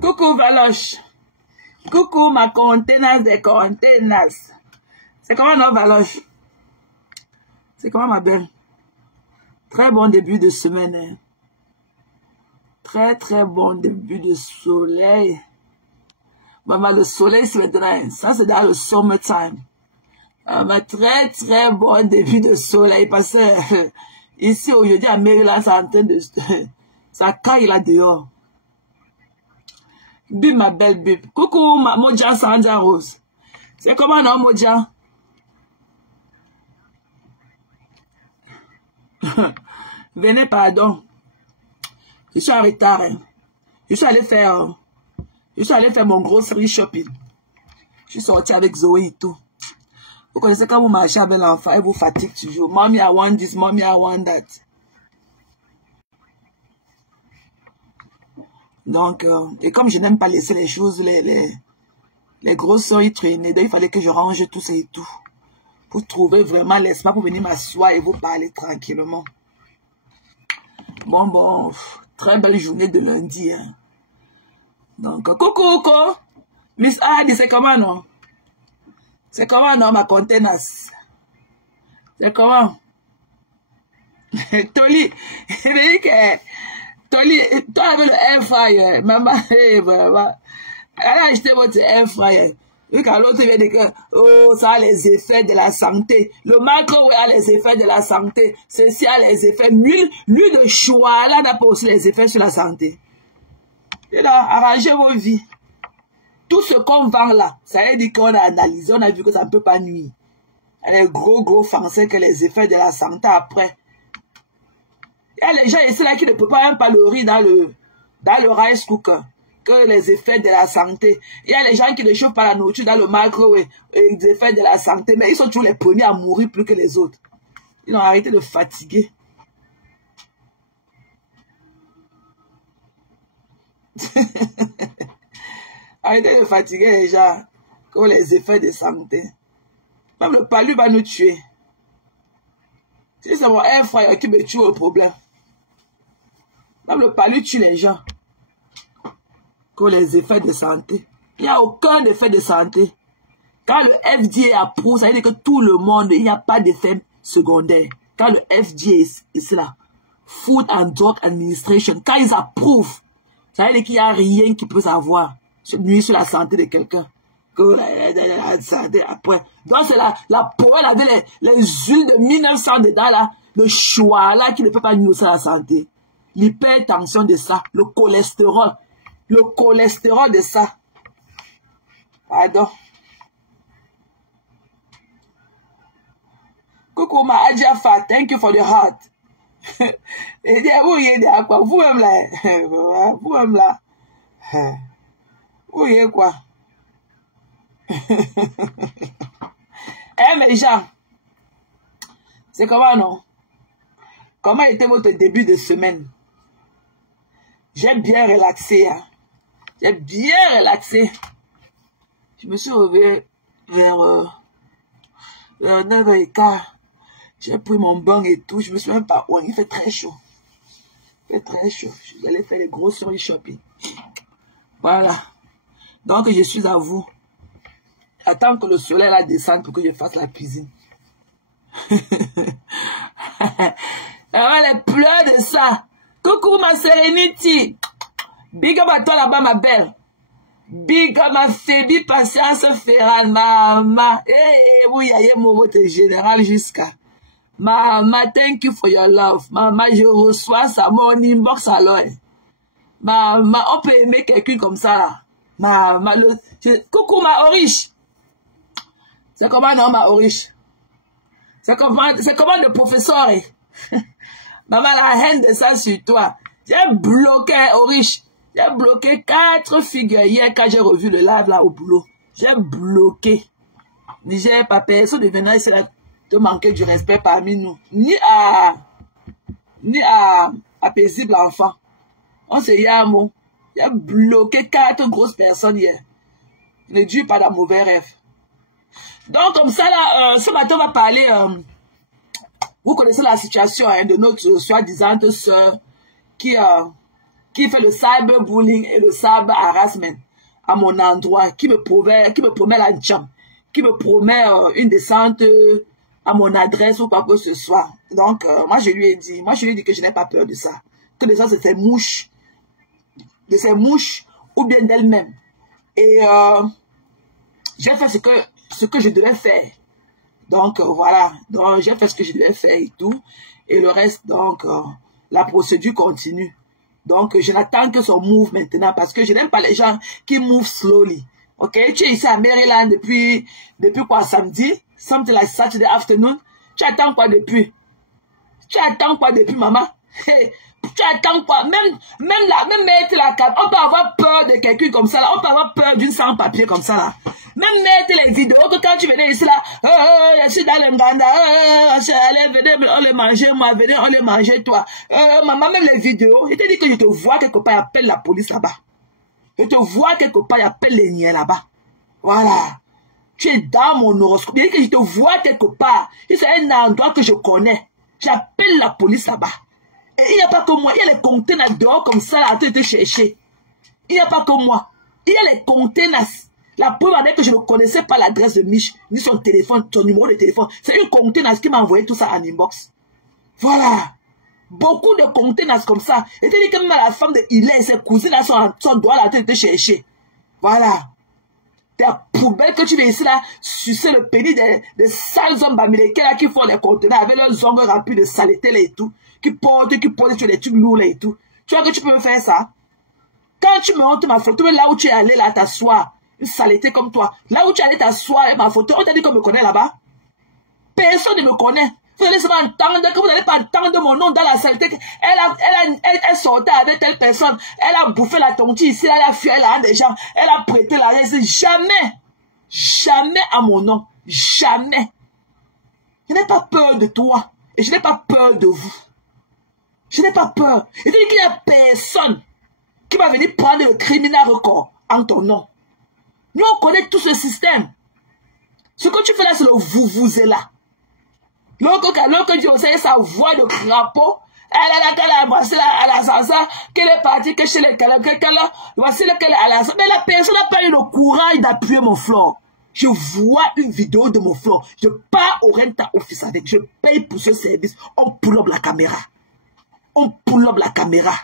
Coucou Valoche. Coucou ma containers des containers. C'est comment non Valoche? C'est comment ma belle? Très bon début de semaine. Hein? Très très bon début de soleil. Maman, le soleil se mettra. Ça c'est dans le summertime. Très très bon début de soleil parce que ici aujourd'hui à Maryland c'est en train de ça caille là dehors. Bim ma belle bim. Coucou ma Moja Sandra Rose. C'est comment non Moja? Venez pardon. Je suis en retard. Hein. Je suis allé faire mon grocery shopping. Je suis sorti avec Zoé et tout. Vous connaissez quand vous marchez avec l'enfant, elle vous fatigue toujours. Mommy, I want this, mommy, I want that. Donc, et comme je n'aime pas laisser les choses, les grosseries traîner, donc il fallait que je range tout ça et tout. Pour trouver vraiment l'espace pour venir m'asseoir et vous parler tranquillement. Bon, très belle journée de lundi. Hein. Donc, coucou, Miss Adi, c'est comment non? C'est comment non, ma containers? C'est comment? Toli, Toli, toi avec le air fryer, maman, vraiment. Elle a acheté votre air fryer. Vu qu'à l'autre, il vient de dire que, oh, ça a les effets de la santé. Le microwave a les effets de la santé. Ceci a les effets. L'huile de choix, là, n'a pas aussi les effets sur la santé. Et là, arrangez vos vies. Tout ce qu'on vend là, ça veut dire qu'on a analysé, on a vu que ça ne peut pas nuire. Il y a les gros français que les effets de la santé après. Il y a les gens ici là qui ne peuvent pas même pas le riz dans le rice cooker. Que les effets de la santé. Il y a les gens qui ne chauffent pas la nourriture dans le microwave et les effets de la santé. Mais ils sont toujours les premiers à mourir plus que les autres. Ils ont arrêté de fatiguer. Arrêtez de fatiguer les gens comme les effets de santé. Même le palu va nous tuer. Si c'est mon air fryer qui me tue au problème. Même le palu tue les gens. Comme les effets de santé. Il n'y a aucun effet de santé. Quand le FDA approuve, ça veut dire que tout le monde, il n'y a pas d'effet secondaire. Quand le FDA est là, Food and Drug Administration, quand ils approuvent, ça veut dire qu'il n'y a rien qui peut savoir nuire sur la santé de quelqu'un. Que la santé après. Donc c'est la poêle avec les huiles de 1900 dedans là, le choix là qui ne peut pas nuire sur la santé. L'hypertension de ça, le cholestérol de ça. Pardon. Coucou ma Adjafa, thank you for the heart. Et vous y êtes à quoi? Vous-même là. Vous-même là. Vous y êtes quoi? Eh mes gens, c'est comment non? Comment était votre début de semaine? J'ai bien relaxé. Hein? J'ai bien relaxé. Je me suis réveillé vers 9h15. J'ai pris mon bain et tout. Je me suis même pas... Ouais, il fait très chaud. Il fait très chaud. Je suis allé faire les grocery shopping. Voilà. Donc, je suis à vous. Attends que le soleil la descende pour que je fasse la cuisine. Alors, les pleurs de ça. Coucou ma Serenity. Big up à toi là-bas ma belle. Big up ma Fébi Patience Ferran. Maman. Eh, oui, il y a mon vote général jusqu'à. Maman, thank you for your love. Maman, je reçois ça, mon inbox alors. Maman, on peut aimer quelqu'un comme ça. Maman, coucou ma Oriche. C'est comment non ma Oriche? C'est comment le professeur est? Maman, la haine de ça sur toi. J'ai bloqué Oriche. J'ai bloqué 4 figures hier quand j'ai revu le live là au boulot. J'ai bloqué. J'ai pas personne de venir ici là te manquer du respect parmi nous. Ni à paisible enfant. On se y a un mot. J'ai bloqué 4 grosses personnes hier. Ne dis pas d'un mauvais rêve. Donc comme ça là, ce matin on va parler... vous connaissez la situation hein, de notre soi-disant sœur qui qui fait le cyberbullying et le cyber harassment à mon endroit, qui me promet la jam, qui me promet une descente à mon adresse ou quoi que ce soit. Donc, moi, je lui ai dit que je n'ai pas peur de ça. Que les gens se font mouches, de ces mouches ou bien d'elles-mêmes. Et j'ai fait ce que je devais faire. Donc, voilà. Donc, j'ai fait ce que je devais faire et tout. Et le reste, donc, la procédure continue. Donc, je n'attends que son move maintenant parce que je n'aime pas les gens qui move slowly. Ok? Tu es ici à Maryland depuis quoi, samedi? Something like Saturday afternoon. Tu attends quoi depuis? Tu attends quoi depuis, maman? Hey, tu attends quoi? Même mettre la carte. On peut avoir peur de quelqu'un comme ça, là. On peut avoir peur d'une sans-papier comme ça, là. Même mettre les vidéos que quand tu venais ici, là, je suis dans le Nganda, allez, venez, on les mangeait, moi, venez, on les mangeait, toi. Maman, même les vidéos, je t'ai dit que je te vois quelque part, appelle la police là-bas. Je te vois quelque part, appelle les niais là-bas. Voilà. Tu es dans mon horoscope. Je dis que je te vois quelque part. C'est un endroit que je connais. J'appelle la police là-bas. Et il n'y a pas que moi. Il y a les conteneurs dehors comme ça, là, à te chercher. Il n'y a pas que moi. Il y a les conteneurs. La preuve en est que je ne connaissais pas l'adresse de Mich, ni son téléphone, son numéro de téléphone. C'est une conteneur qui m'a envoyé tout ça en inbox. Voilà. Beaucoup de conteneurs comme ça. Et tu dis que même la femme de Hilaire et ses cousines là sont dehors là, te chercher. Voilà. La poubelle que tu viens ici là, sucer le pénis des sales hommes américains là qui font les conteneurs avec leurs ongles remplis de saleté là et tout. Qui portent sur des trucs lourds là et tout. Tu vois que tu peux me faire ça? Quand tu me montres ma photo, là où tu es allé là t'asseoir, une saleté comme toi, là où tu es allé t'asseoir avec ma photo, on t'a dit qu'on me connaît là-bas? Personne ne me connaît. Vous allez seulement entendre que vous n'allez pas entendre mon nom dans la saleté. Elle sortait avec telle personne. Elle a bouffé la tontille ici, elle a fui la des gens. Elle a prêté la raison. Jamais. Jamais à mon nom. Jamais. Je n'ai pas peur de toi. Et je n'ai pas peur de vous. Je n'ai pas peur. Il dit qu'il n'y a personne qui va venir prendre le criminel record en ton nom. Nous, on connaît tout ce système. Ce que tu fais là, c'est le vous est là. L'autre tu enseigne sa voix de crapaud, voici là, à l'ascenseur, qu'elle est partie, que chez les voici là, qu'elle est à l'ascenseur. Mais la personne n'a pas eu le courage d'appuyer mon floor. Je vois une vidéo de mon floor. Je pars au Renta Office avec, je paye pour ce service. On pull up la caméra. On pull up la caméra.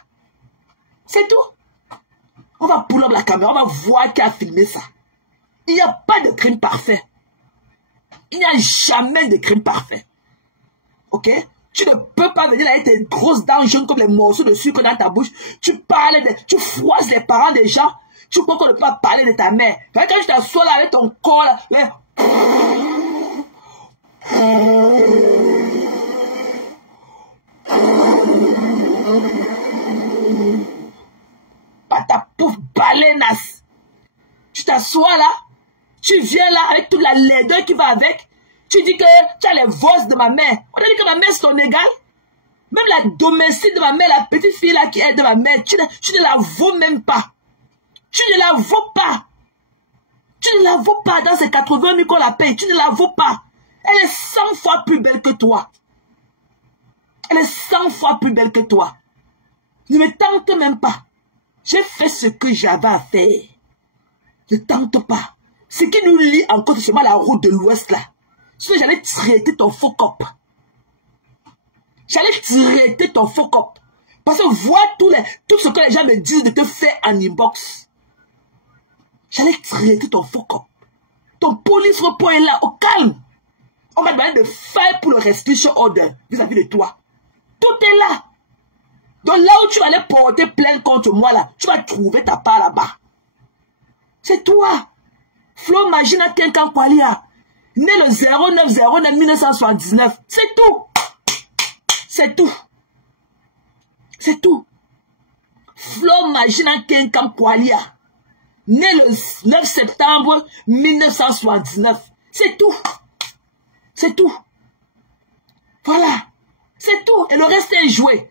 C'est tout. On va pull up la caméra, on va voir qui a filmé ça. Il n'y a pas de crime parfait. Il n'y a jamais de crime parfait. Ok? Tu ne peux pas venir avec tes grosses dents jaunes comme les morceaux de sucre dans ta bouche. Tu froisses les parents des gens. Tu crois qu'on ne peut pas parler de ta mère. Quand tu t'assois là avec ton corps là, pas ta pauvre baleineasse. Tu t'assois là. Tu viens là avec toute la laideur qui va avec. Tu dis que tu as les voix de ma mère. On a dit que ma mère c'est ton égal. Même la domestique de ma mère, la petite fille là qui est de ma mère, tu ne la vaux même pas. Tu ne la vaux pas. Tu ne la vaux pas dans ces 80 000 qu'on la paye. Tu ne la vaux pas. Elle est 100 fois plus belle que toi. Elle est 100 fois plus belle que toi. Ne me tente même pas. J'ai fait ce que j'avais à faire. Ne tente pas. Ce qui nous lie encore, c'est seulement la route de l'Ouest là. Sinon, j'allais traiter ton faux cop. J'allais traiter ton faux cop. Parce que vois tout ce que les gens me disent de te faire en inbox. J'allais traiter ton faux cop. Ton police report est là, au calme. On va demander de faire pour le restitution order vis-à-vis de toi. Tout est là. Donc là où tu vas aller porter plainte contre moi là, tu vas trouver ta part là-bas. C'est toi. Flo Magina Kenkan Kwalia. Né le 0909 1979. C'est tout. C'est tout. C'est tout. Flo Magina Kenkan Kwalia. Né le 9 septembre 1979. C'est tout. C'est tout. Voilà. C'est tout. Et le reste est joué.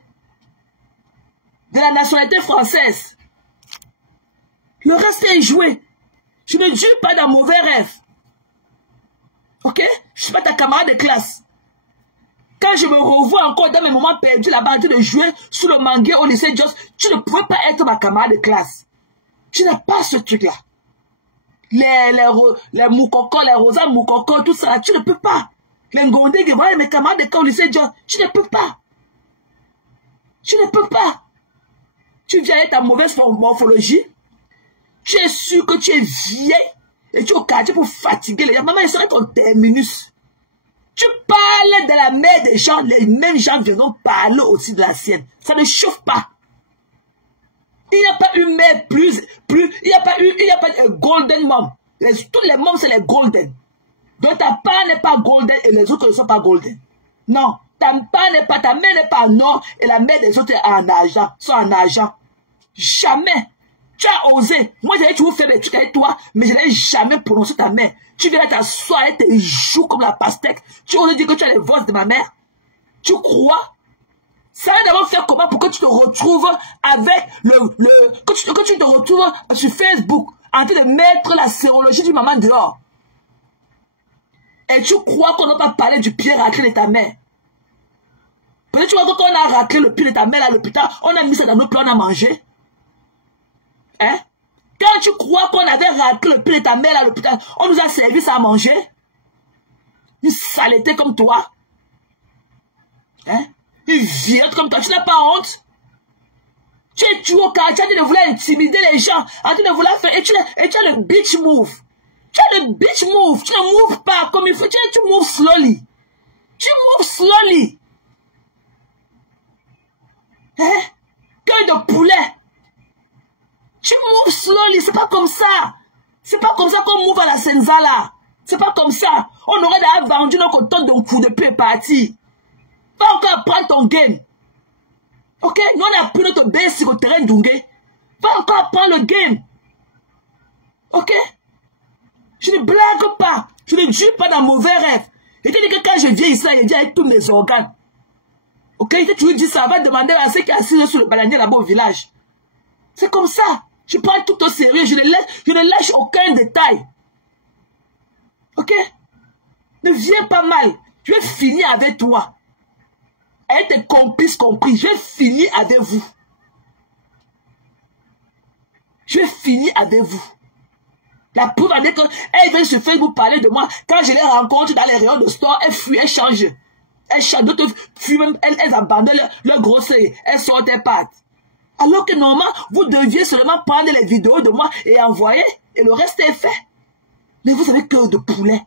De la nationalité française. Le reste est joué. Je ne dis pas d'un mauvais rêve. Ok? Je ne suis pas ta camarade de classe. Quand je me revois encore dans mes moments perdus là-bas en train de jouer sous le manguier au lycée Jos, tu ne pouvais pas être ma camarade de classe. Tu n'as pas ce truc-là. Les moukokos, les rosas moukokos, tout ça, tu ne peux pas. Les ngondé, mes camarades de classe au lycée Jos, tu ne peux pas. Tu ne peux pas. Tu viens avec ta mauvaise morphologie. Tu es sûr que tu es vieille et tu es au quartier pour fatiguer les gens. Maman, il serait ton terminus. Tu parles de la mère des gens, les mêmes gens viendront parler aussi de la sienne. Ça ne chauffe pas. Il n'y a pas une mère il n'y a pas de golden mom. Tous les moms, c'est les golden. Donc ta part n'est pas golden et les autres ne sont pas golden. Non, ta mère n'est pas en or et la mère des autres est en argent, sont en argent. Jamais. Tu as osé. Moi, j'allais toujours faire des trucs avec toi, mais je n'ai jamais prononcé ta mère. Tu viens t'asseoir et tes joues comme la pastèque. Tu oses dire que tu as les voix de ma mère. Tu crois? Ça va d'abord faire comment pour que tu te retrouves avec que tu te retrouves sur Facebook en train de mettre la sérologie du maman dehors. Et tu crois qu'on n'a pas parlé du pied raclé de ta mère. Peut-être tu vois que quand on a raclé le pied de ta mère à l'hôpital, on a mis ça dans nos plats, on a mangé. Hein? Quand tu crois qu'on avait raclé le pied de ta mère à l'hôpital, on nous a servi ça à manger. Une saleté comme toi. Hein? Une vieille comme toi, tu n'as pas honte. Tu es toujours au quartier, tu as dit de vouloir intimider les gens, en train de vouloir faire, et tu as le bitch move. Tu as le bitch move, tu ne moves pas comme il faut, tu moves slowly. Tu moves slowly. Hein? Cœur de poulet. Tu moves slowly, c'est pas comme ça. C'est pas comme ça qu'on move à la Senzala. C'est pas comme ça. On aurait d'ailleurs vendu notre coton d'un coup de pied parti. Va encore prendre ton game. Ok? Nous on a pris notre bain sur le terrain d'Ungé. Va encore prendre le game. Ok? Je ne blague pas. Je ne dis pas dans mauvais rêve. Et tu dis que quand je viens ici, je dis avec tous mes organes. Ok? Et tu lui dis ça, va demander à ceux qui assis sur le bananier là-bas au village. C'est comme ça. Je prends tout au sérieux. Je ne lâche aucun détail. Ok? Ne viens pas mal. Je vais finir avec toi. Elle tes complices compris. Je vais finir avec vous. Je vais finir avec vous. La preuve en est qu'elle vient sur Facebook parler de moi. Quand je les rencontre dans les rayons de store, elle fuit, elle change. Elle change, d'autres fuient même, elles abandonnent leur grosseur. Elles sortent tes pattes. Alors que normalement, vous deviez seulement prendre les vidéos de moi et envoyer, et le reste est fait. Mais vous avez cœur de poulet.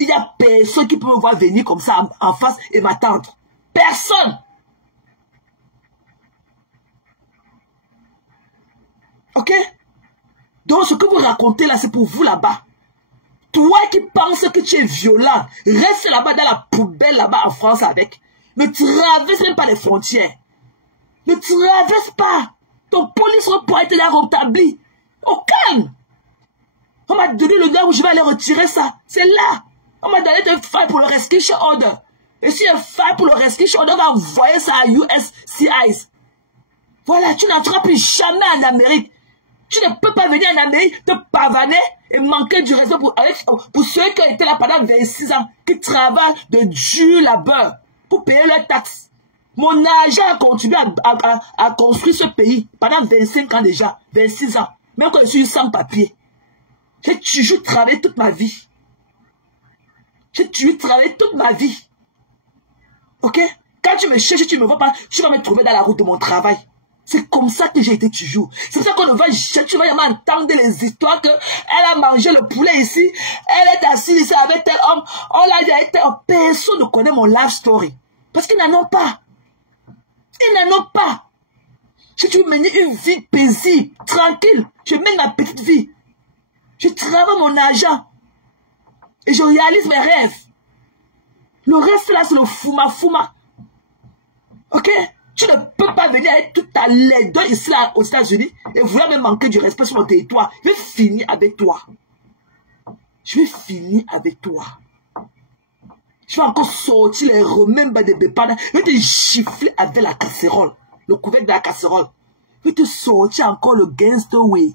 Il n'y a personne qui peut me voir venir comme ça en face et m'attendre. Personne. Ok? Donc ce que vous racontez là, c'est pour vous là-bas. Toi qui penses que tu es violent, reste là-bas dans la poubelle là-bas en France avec. Ne traverse même pas les frontières. Ne traverse pas. Ton police report est là rétabli. Au calme. On m'a donné le gars où je vais aller retirer ça. C'est là. On m'a donné un file pour le restitution order. Et si un file pour le restitution order, on va envoyer ça à USCIS. Voilà, tu n'entreras plus jamais en Amérique. Tu ne peux pas venir en Amérique te pavaner et manquer du respect pour ceux qui ont été là pendant 26 ans, qui travaillent de dur labeur pour payer leurs taxes. Mon argent a contribué à construire ce pays pendant 25 ans déjà, 26 ans. Même quand je suis sans papier. J'ai toujours travaillé toute ma vie. J'ai toujours travaillé toute ma vie. Ok? Quand tu me cherches, tu ne me vois pas, tu vas me trouver dans la route de mon travail. C'est comme ça que j'ai été toujours. C'est pour ça qu'on ne va jamais, tu vas jamais entendre les histoires que elle a mangé le poulet ici, elle est assise ici avec tel homme, on l'a dit avec tel homme. Personne ne connaît mon life story. Parce qu'ils n'en ont pas. Ils n'en ont pas. Si tu veux mener une vie paisible, tranquille, je mène ma petite vie. Je travaille mon argent. Et je réalise mes rêves. Le reste là, c'est le fouma. Ok? Tu ne peux pas venir avec toute ta laideur ici là, aux États-Unis et vouloir me manquer du respect sur mon territoire. Je vais finir avec toi. Je vais finir avec toi. Je vais encore sortir les remembres des bépades. Je vais te gifler avec la casserole. Le couvercle de la casserole. Je vais te sortir encore le gangster way.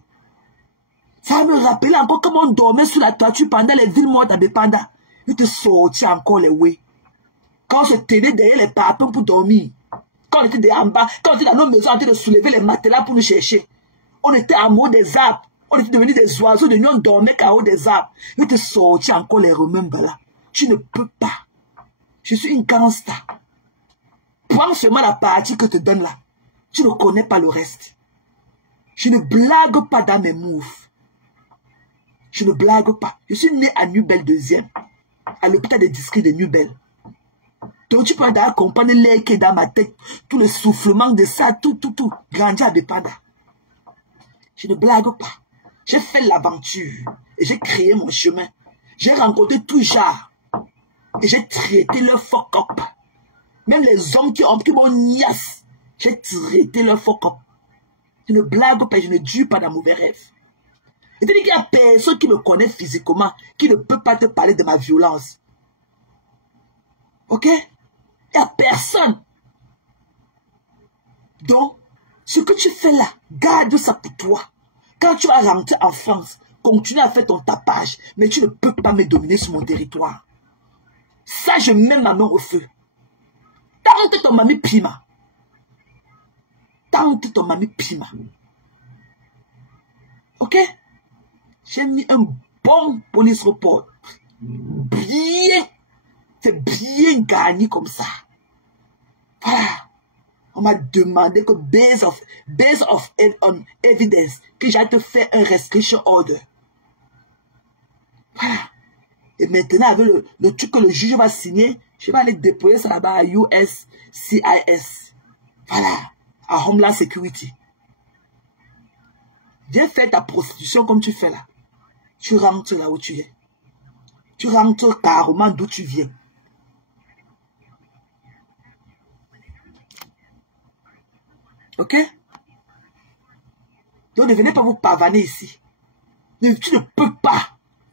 Ça va me rappeler encore comment on dormait sur la toiture pendant les villes mortes à Bépanda. Je vais te sortir encore les way. Quand on se tenait derrière les parapluies pour dormir. Quand on était en bas, quand on était dans nos maisons en train de soulever les matelas pour nous chercher. On était en haut des arbres. On était devenus des oiseaux de nous, on dormait qu'en haut des arbres. Mais te sortir encore les remembres là. Tu ne peux pas. Je suis une gangsta. Prends seulement la partie que te donne là. Tu ne connais pas le reste. Je ne blague pas dans mes moves. Je ne blague pas. Je suis né à Nubel 2e. À l'hôpital des districts de Nubel. Donc tu peux d'ailleurs comprendre l'air qui est dans ma tête. Tout le soufflement de ça, tout. Grandi à Depanda. Je ne blague pas. J'ai fait l'aventure. Et j'ai créé mon chemin. J'ai rencontré tout genre. Et j'ai traité leur fuck up. Même les hommes qui m'ont niasse. J'ai traité leur fuck up. Je ne blague pas, je ne dure pas dans mauvais rêves. Et qu'il y a personne qui me connaît physiquement, qui ne peut pas te parler de ma violence. Ok? Il n'y a personne. Donc, ce que tu fais là, garde ça pour toi. Quand tu vas rentrer en France, continue à faire ton tapage, mais tu ne peux pas me dominer sur mon territoire. Ça, je mets ma main au feu. Tente ton mamie Pima. Tente ton mamie Pima. Ok? J'ai mis un bon police report. Bien. C'est bien gagné comme ça. Voilà. On m'a demandé que base of evidence, que j'aille te faire un restriction order. Voilà. Et maintenant, avec le truc que le juge va signer, je vais aller déployer ça là-bas à USCIS. Voilà. À Homeland Security. Viens faire ta prostitution comme tu fais là. Tu rentres là où tu es. Tu rentres carrément d'où tu viens. Ok? Donc ne venez pas vous pavaner ici. Tu ne peux pas.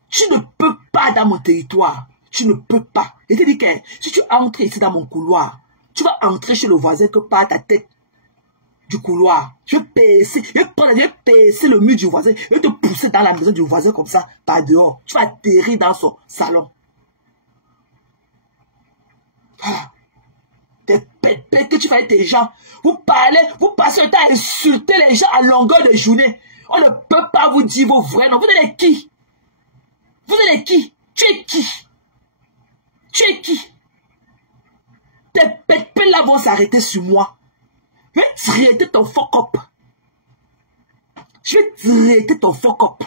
Tu ne peux pas dans mon territoire. Tu ne peux pas. Et je te dis que si tu entres ici dans mon couloir, tu vas entrer chez le voisin que par ta tête du couloir. Je vais percer le mur du voisin. Je vais te pousser dans la maison du voisin comme ça, par dehors. Tu vas atterrir dans son salon. Ah. Des pépés que tu fais avec tes gens. Vous passez le temps à insulter les gens à longueur de journée. On ne peut pas vous dire vos vrais noms. Vous êtes qui? Vous êtes qui? Tu es qui? Tu es qui? Tes pépés là vont s'arrêter sur moi. Je vais traiter ton fuck up. Je vais traiter ton fuck up.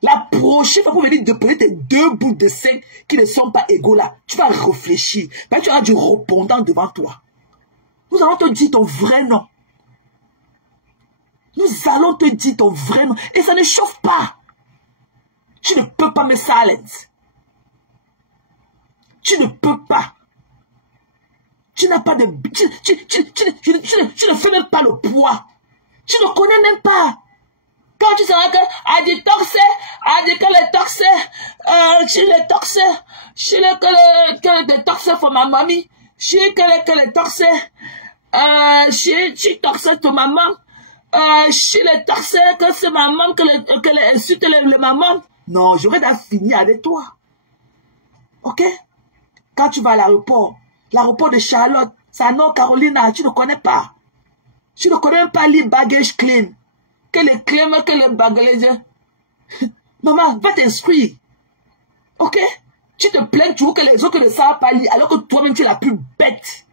La prochaine fois pour venir déposer tes 2 bouts de sein qui ne sont pas égaux là, tu vas réfléchir. Ben, tu auras du répondant devant toi. Nous allons te dire ton vrai nom. Nous allons te dire ton vrai nom. Et ça ne chauffe pas. Tu ne peux pas me silence. Tu ne peux pas. Tu n'as pas de... Tu ne fais même pas le poids. Tu ne connais même pas. Quand tu sauras que à des toxés, chez les toxés, chez les toxés pour ma mamie, chez les toxés, chez toxés pour maman, chez les toxés que c'est maman que les insulte le maman. Non, j'aurais dû finir avec toi. Ok? Quand tu vas à l'aéroport de Charlotte, c'est à North Carolina, tu ne connais pas. Tu ne connais même pas les bagages clean. Que les crèmes, que les bagages. Maman, va t'inscrire. Ok? Tu te plains toujours que les autres ne savent pas lire, alors que toi-même tu es la plus bête.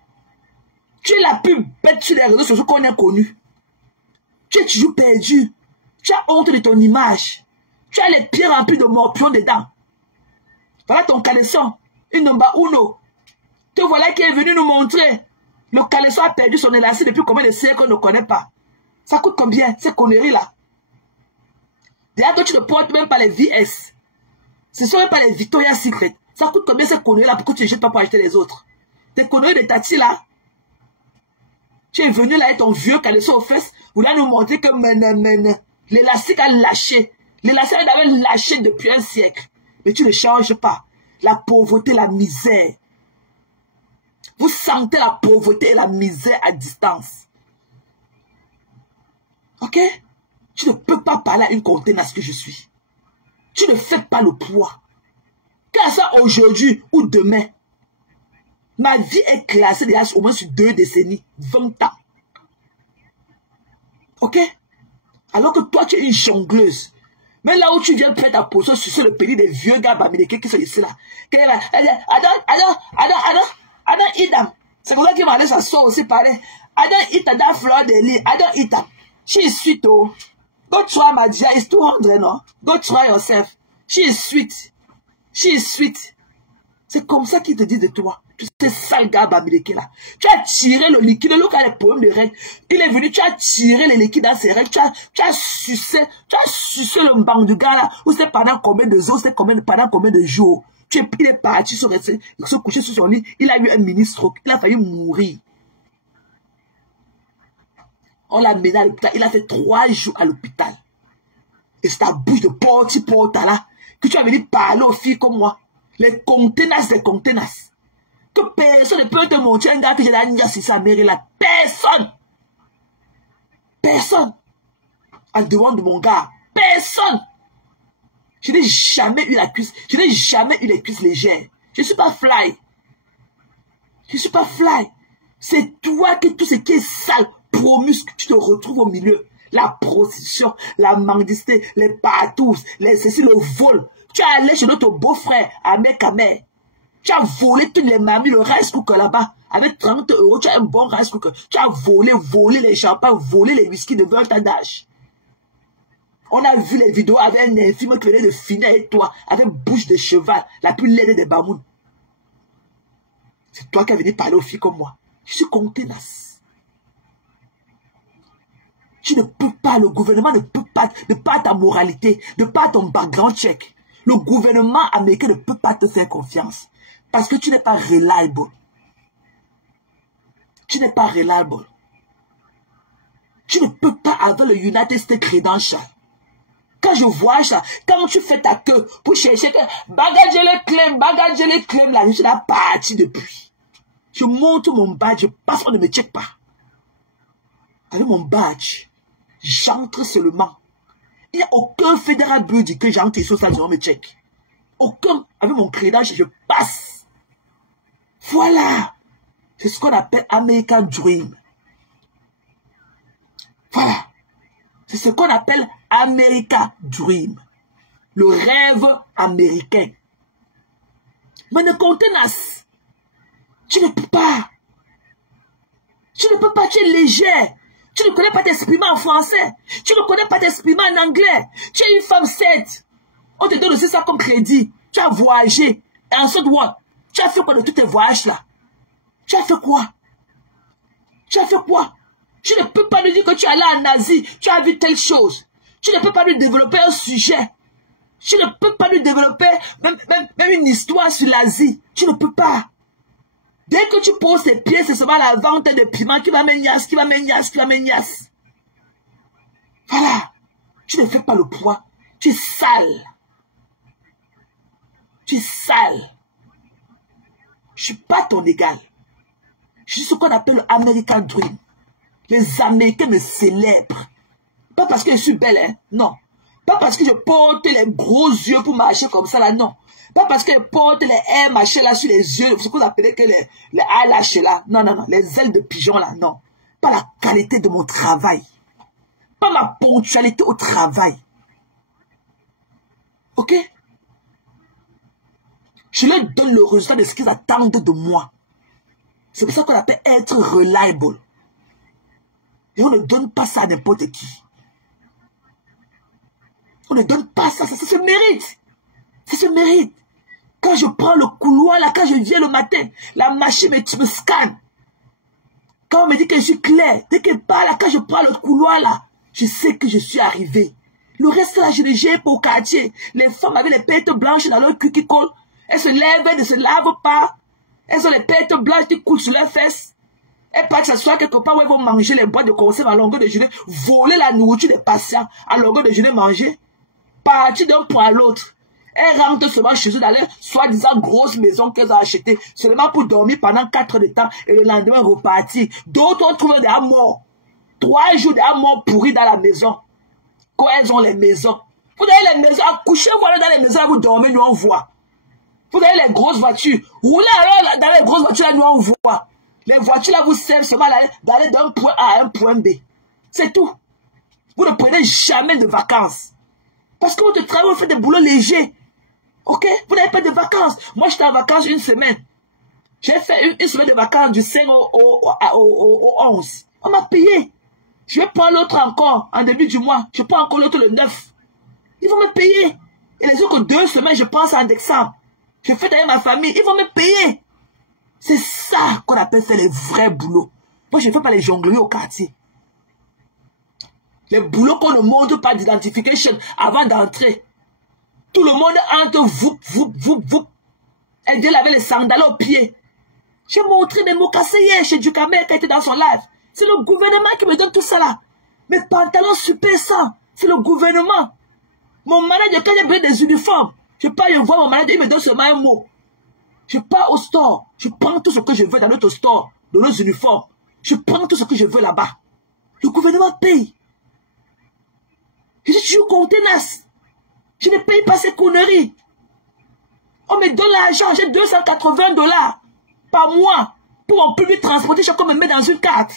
Tu es la plus bête sur les réseaux sociaux qu'on ait connu. Tu es toujours perdu. Tu as honte de ton image. Tu as les pieds remplis de morpions dedans. Voilà ton caleçon. Une number uno. Te voilà qui est venu nous montrer. Le caleçon a perdu son élastique depuis combien de siècles qu'on ne connaît pas. Ça coûte combien, ces conneries-là? D'ailleurs, toi, tu ne portes même pas les VS. Ce ne sont même pas les Victoria's Secret. Ça coûte combien ces conneries-là pour que tu ne jettes pas pour acheter les autres? Tes conneries de tati là. Tu es venu là avec ton vieux caleçon aux fesses. Vous voulez nous montrer que l'élastique a lâché. L'élastique avait lâché depuis un siècle. Mais tu ne changes pas. La pauvreté, la misère. Vous sentez la pauvreté et la misère à distance. Ok? Tu ne peux pas parler à une contenace que je suis. Tu ne fais pas le poids. Qu'à ça aujourd'hui ou demain. Ma vie est classée déjà au moins sur 2 décennies, 20 ans. Ok? Alors que toi, tu es une jongleuse. Mais là où tu viens prendre ta position sur le pays des vieux gars américains qui sont ici là. I don't eat them. C'est comme ça qu'il m'a laissé sa soeur aussi parler. I don't eat that fleur de lit. I don't eat them. She is sweet, oh. Go try, my dear. It's 200, no? Go try yourself. She is sweet. She is sweet. C'est comme ça qu'ils te disent de toi. Tous ces sales gars américains là. Tu as tiré le liquide. Le cas des problèmes de règles. Il est venu, tu as tiré les liquides dans ses règles. Tu as sucé le banc du gars là. Ou c'est pendant combien de jours, pendant combien de jours. Il est parti se coucher sur son lit. Il a eu un mini-stroke. Il a failli mourir. On l'a mené à l'hôpital. Il a fait 3 jours à l'hôpital. Et c'est ta bouche de porte là. Que tu as venu parler aux filles comme moi. Les contenants des contenants. Que personne ne peut te montrer un gars que j'ai la ninja sur sa mère là. Personne. Personne. En devant de mon gars. Personne. Je n'ai jamais eu la cuisse. Je n'ai jamais eu les cuisses légères. Je ne suis pas fly. Je ne suis pas fly. C'est toi que tout ce qui est sale, promuscle, tu te retrouves au milieu. La prostitution, la mendicité, les patous, les ceci, le vol. Tu es allé chez notre beau-frère, Ahmed Kamer. Tu as volé toutes les mamies, le rice cooker là-bas. Avec 30 €, tu as un bon rice cooker. Tu as volé les champagnes, volé les whisky de 20 ans d'âge. On a vu les vidéos avec un infime qui venait de finir avec toi, avec bouche de cheval, la plus laide des bamounes. C'est toi qui as venu parler aux filles comme moi. Je suis contenace. Tu ne peux pas, le gouvernement ne peut pas, de par ta moralité, de par ton background check. Le gouvernement américain ne peut pas te faire confiance. Parce que tu n'es pas reliable. Tu n'es pas reliable. Tu ne peux pas avoir le United States Credential. Quand je vois ça, quand tu fais ta queue pour chercher que bagage les claims, là, je suis là parti depuis. Je monte mon badge, je passe, on ne me check pas. Avec mon badge, j'entre seulement. Il n'y a aucun fédéral bureau que j'entre sur ça, je me check. Aucun. Avec mon crédit, je passe. Voilà. C'est ce qu'on appelle American Dream. Voilà. C'est ce qu'on appelle American Dream. Le rêve américain. Mais ne contenace. Tu ne peux pas. Tu ne peux pas, tu es léger. Tu ne connais pas t'exprimer en français. Tu ne connais pas t'exprimer en anglais. Tu es une femme 7. On te donne aussi ça comme crédit. Tu as voyagé. Et ensuite, what? Tu as fait quoi de tous tes voyages là? Tu as fait quoi? Tu as fait quoi? Tu ne peux pas nous dire que tu es allé en Asie. Tu as vu telle chose. Tu ne peux pas nous développer un sujet. Tu ne peux pas nous développer même une histoire sur l'Asie. Tu ne peux pas. Dès que tu poses tes pieds, c'est seulement la vente de piment qui va m'éniasse, qui va m'éniasse, qui va m'éniasse. Voilà. Tu ne fais pas le poids. Tu es sale. Tu es sale. Je ne suis pas ton égal. Je suis ce qu'on appelle le American Dream. Les Américains me célèbrent. Pas parce que je suis belle, hein. Non. Pas parce que je porte les gros yeux pour marcher comme ça, là, non. Pas parce que je porte les airs machins là sur les yeux, ce qu'on appelait que les eyelashes là. Non, non, non. Les ailes de pigeon là, non. Pas la qualité de mon travail. Pas ma ponctualité au travail. Ok? Je leur donne le résultat de ce qu'ils attendent de moi. C'est pour ça qu'on appelle être reliable. Et on ne donne pas ça à n'importe qui. On ne donne pas ça, ça se mérite. Ça se mérite. Quand je prends le couloir là, quand je viens le matin, la machine me scanne. Quand on me dit que je suis clair, dès qu'elle parle là, quand je prends le couloir là, je sais que je suis arrivé. Le reste là, je le gère pour le quartier. Les femmes avec les pêtes blanches dans leur cul qui collent, elles se lèvent, elles ne se lavent pas. Elles ont les pêtes blanches qui coulent sur leurs fesses. Elles partent s'asseoir quelque part où elles vont manger les boîtes de conserve à longueur de journée, voler la nourriture des patients à longueur de journée, manger, partir d'un point à l'autre. Elles rentrent seulement chez eux dans les soi-disant grosses maisons qu'elles ont achetées, seulement pour dormir pendant 4 heures de temps et le lendemain repartir. D'autres ont trouvé des morts. 3 jours des morts pourris dans la maison. Quand elles ont les maisons. Vous avez les maisons, accouchez-vous dans les maisons, vous dormez, nous on voit. Vous avez les grosses voitures. Roulez alors dans les grosses voitures, là, nous on voit. Les voitures là vous servent seulement d'aller d'un point A à un point B. C'est tout. Vous ne prenez jamais de vacances. Parce que votre travail, vous faites des boulots légers. Ok? Vous n'avez pas de vacances. Moi, j'étais en vacances une semaine. J'ai fait une semaine de vacances du 5 au 11. On m'a payé. Je vais prendre l'autre encore en début du mois. Je prends encore l'autre le 9. Ils vont me payer. Et les autres 2 semaines, je pense en décembre. Je fais avec ma famille. Ils vont me payer. C'est ça qu'on appelle faire les vrais boulots. Moi, je ne fais pas les jongleurs au quartier. Les boulots qu'on ne montre pas d'identification avant d'entrer. Tout le monde entre, vous. Elle avait les sandales aux pieds. J'ai montré mes mocassins hier chez Ducamer qui était dans son live. C'est le gouvernement qui me donne tout ça là. Mes pantalons super sang. C'est le gouvernement. Mon manager, quand j'ai besoin des uniformes, je pars, je vois mon manager, il me donne seulement un mot. Je pars au store. Je prends tout ce que je veux dans notre store, dans nos uniformes. Je prends tout ce que je veux là-bas. Le gouvernement paye. Je suis toujours contenace. Je ne paye pas ces conneries. On me donne l'argent, j'ai $280 par mois pour mon public transporter, chacun me met dans une carte.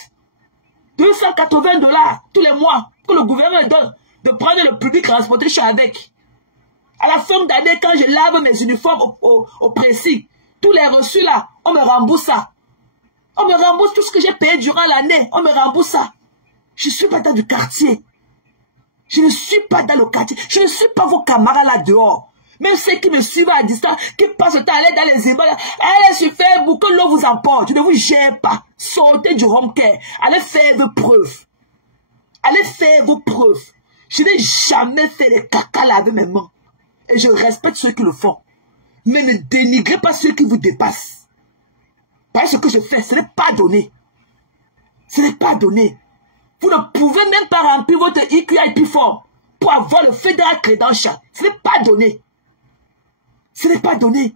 $280 tous les mois que le gouvernement me donne de prendre le public transporté, je suis avec. À la fin d'année, quand je lave mes uniformes au précis, tous les reçus là, on me rembourse ça. On me rembourse tout ce que j'ai payé durant l'année, on me rembourse ça. Je ne suis pas dans du quartier. Je ne suis pas dans le quartier. Je ne suis pas vos camarades là dehors. Même ceux qui me suivent à distance, qui passent le temps à aller dans les immeubles, allez sur Facebook, que l'eau vous emporte. Je ne vous gère pas. Sortez du home care. Allez faire vos preuves. Allez faire vos preuves. Je n'ai jamais fait les caca là avec mes mains. Et je respecte ceux qui le font. Mais ne dénigrez pas ceux qui vous dépassent. Parce que ce que je fais, ce n'est pas donné. Ce n'est pas donné. Vous ne pouvez même pas remplir votre EQIP form pour avoir le Federal Credential. Ce n'est pas donné. Ce n'est pas donné.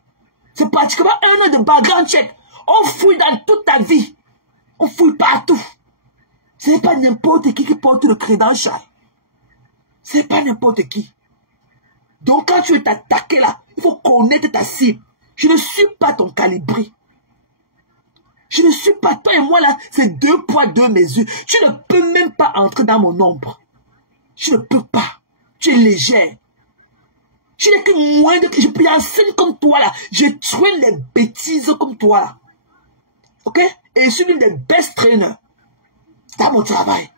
C'est pratiquement 1 an de background check. On fouille dans toute ta vie. On fouille partout. Ce n'est pas n'importe qui porte le credential. Ce n'est pas n'importe qui. Donc quand tu es attaqué là, il faut connaître ta cible. Je ne suis pas ton calibré. Je ne suis pas toi et moi là, c'est 2 poids 2 mesures. Tu ne peux même pas entrer dans mon ombre. Tu ne peux pas. Tu es légère. Tu n'es que moins de... Je peux y enseigner comme toi là. Je traîne les bêtises comme toi là. Ok? Et je suis l'une des best trainers dans mon travail.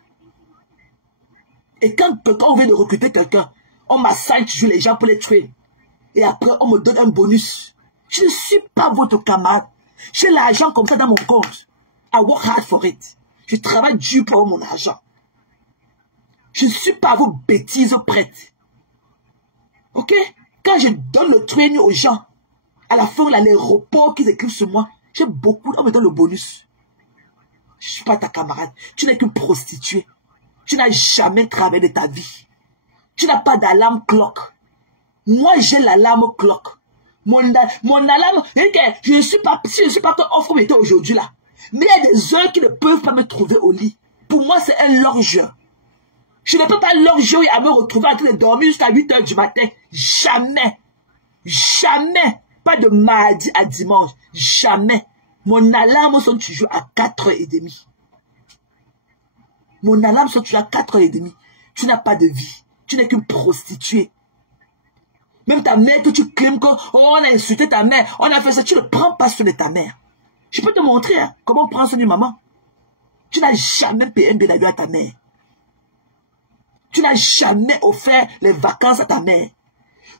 Et quand on vient de recruter quelqu'un, on m'assigne toujours les gens pour les trainer. Et après, on me donne un bonus. Je ne suis pas votre camarade. J'ai l'argent comme ça dans mon compte. I work hard for it. Je travaille dur pour avoir mon argent. Je ne suis pas à vos bêtises prêtes. Ok? Quand je donne le training aux gens, à la fin, là, les reports qu'ils écrivent sur moi, j'ai beaucoup, on me donne le bonus. Je ne suis pas ta camarade. Tu n'es qu'une prostituée. Tu n'as jamais travaillé de ta vie. Tu n'as pas d'alarme clock. Moi, j'ai l'alarme clock. Mon alarme, je ne suis pas off comme était aujourd'hui là. Mais il y a des heures qui ne peuvent pas me trouver au lit. Pour moi, c'est un logeur. Je ne peux pas logeur à me retrouver en train de dormir jusqu'à 8 h du matin. Jamais. Jamais. Pas de mardi à dimanche. Jamais. Mon alarme sonne toujours à 4 h 30. Mon alarme sonne toujours à 4 h 30. Tu n'as pas de vie. Tu n'es qu'une prostituée. Même ta mère, que tu clames qu'on a insulté ta mère, on a fait ça, tu ne prends pas soin de ta mère. Je peux te montrer comment on prend soin d'une maman. Tu n'as jamais payé un billet d'avion à ta mère. Tu n'as jamais offert les vacances à ta mère.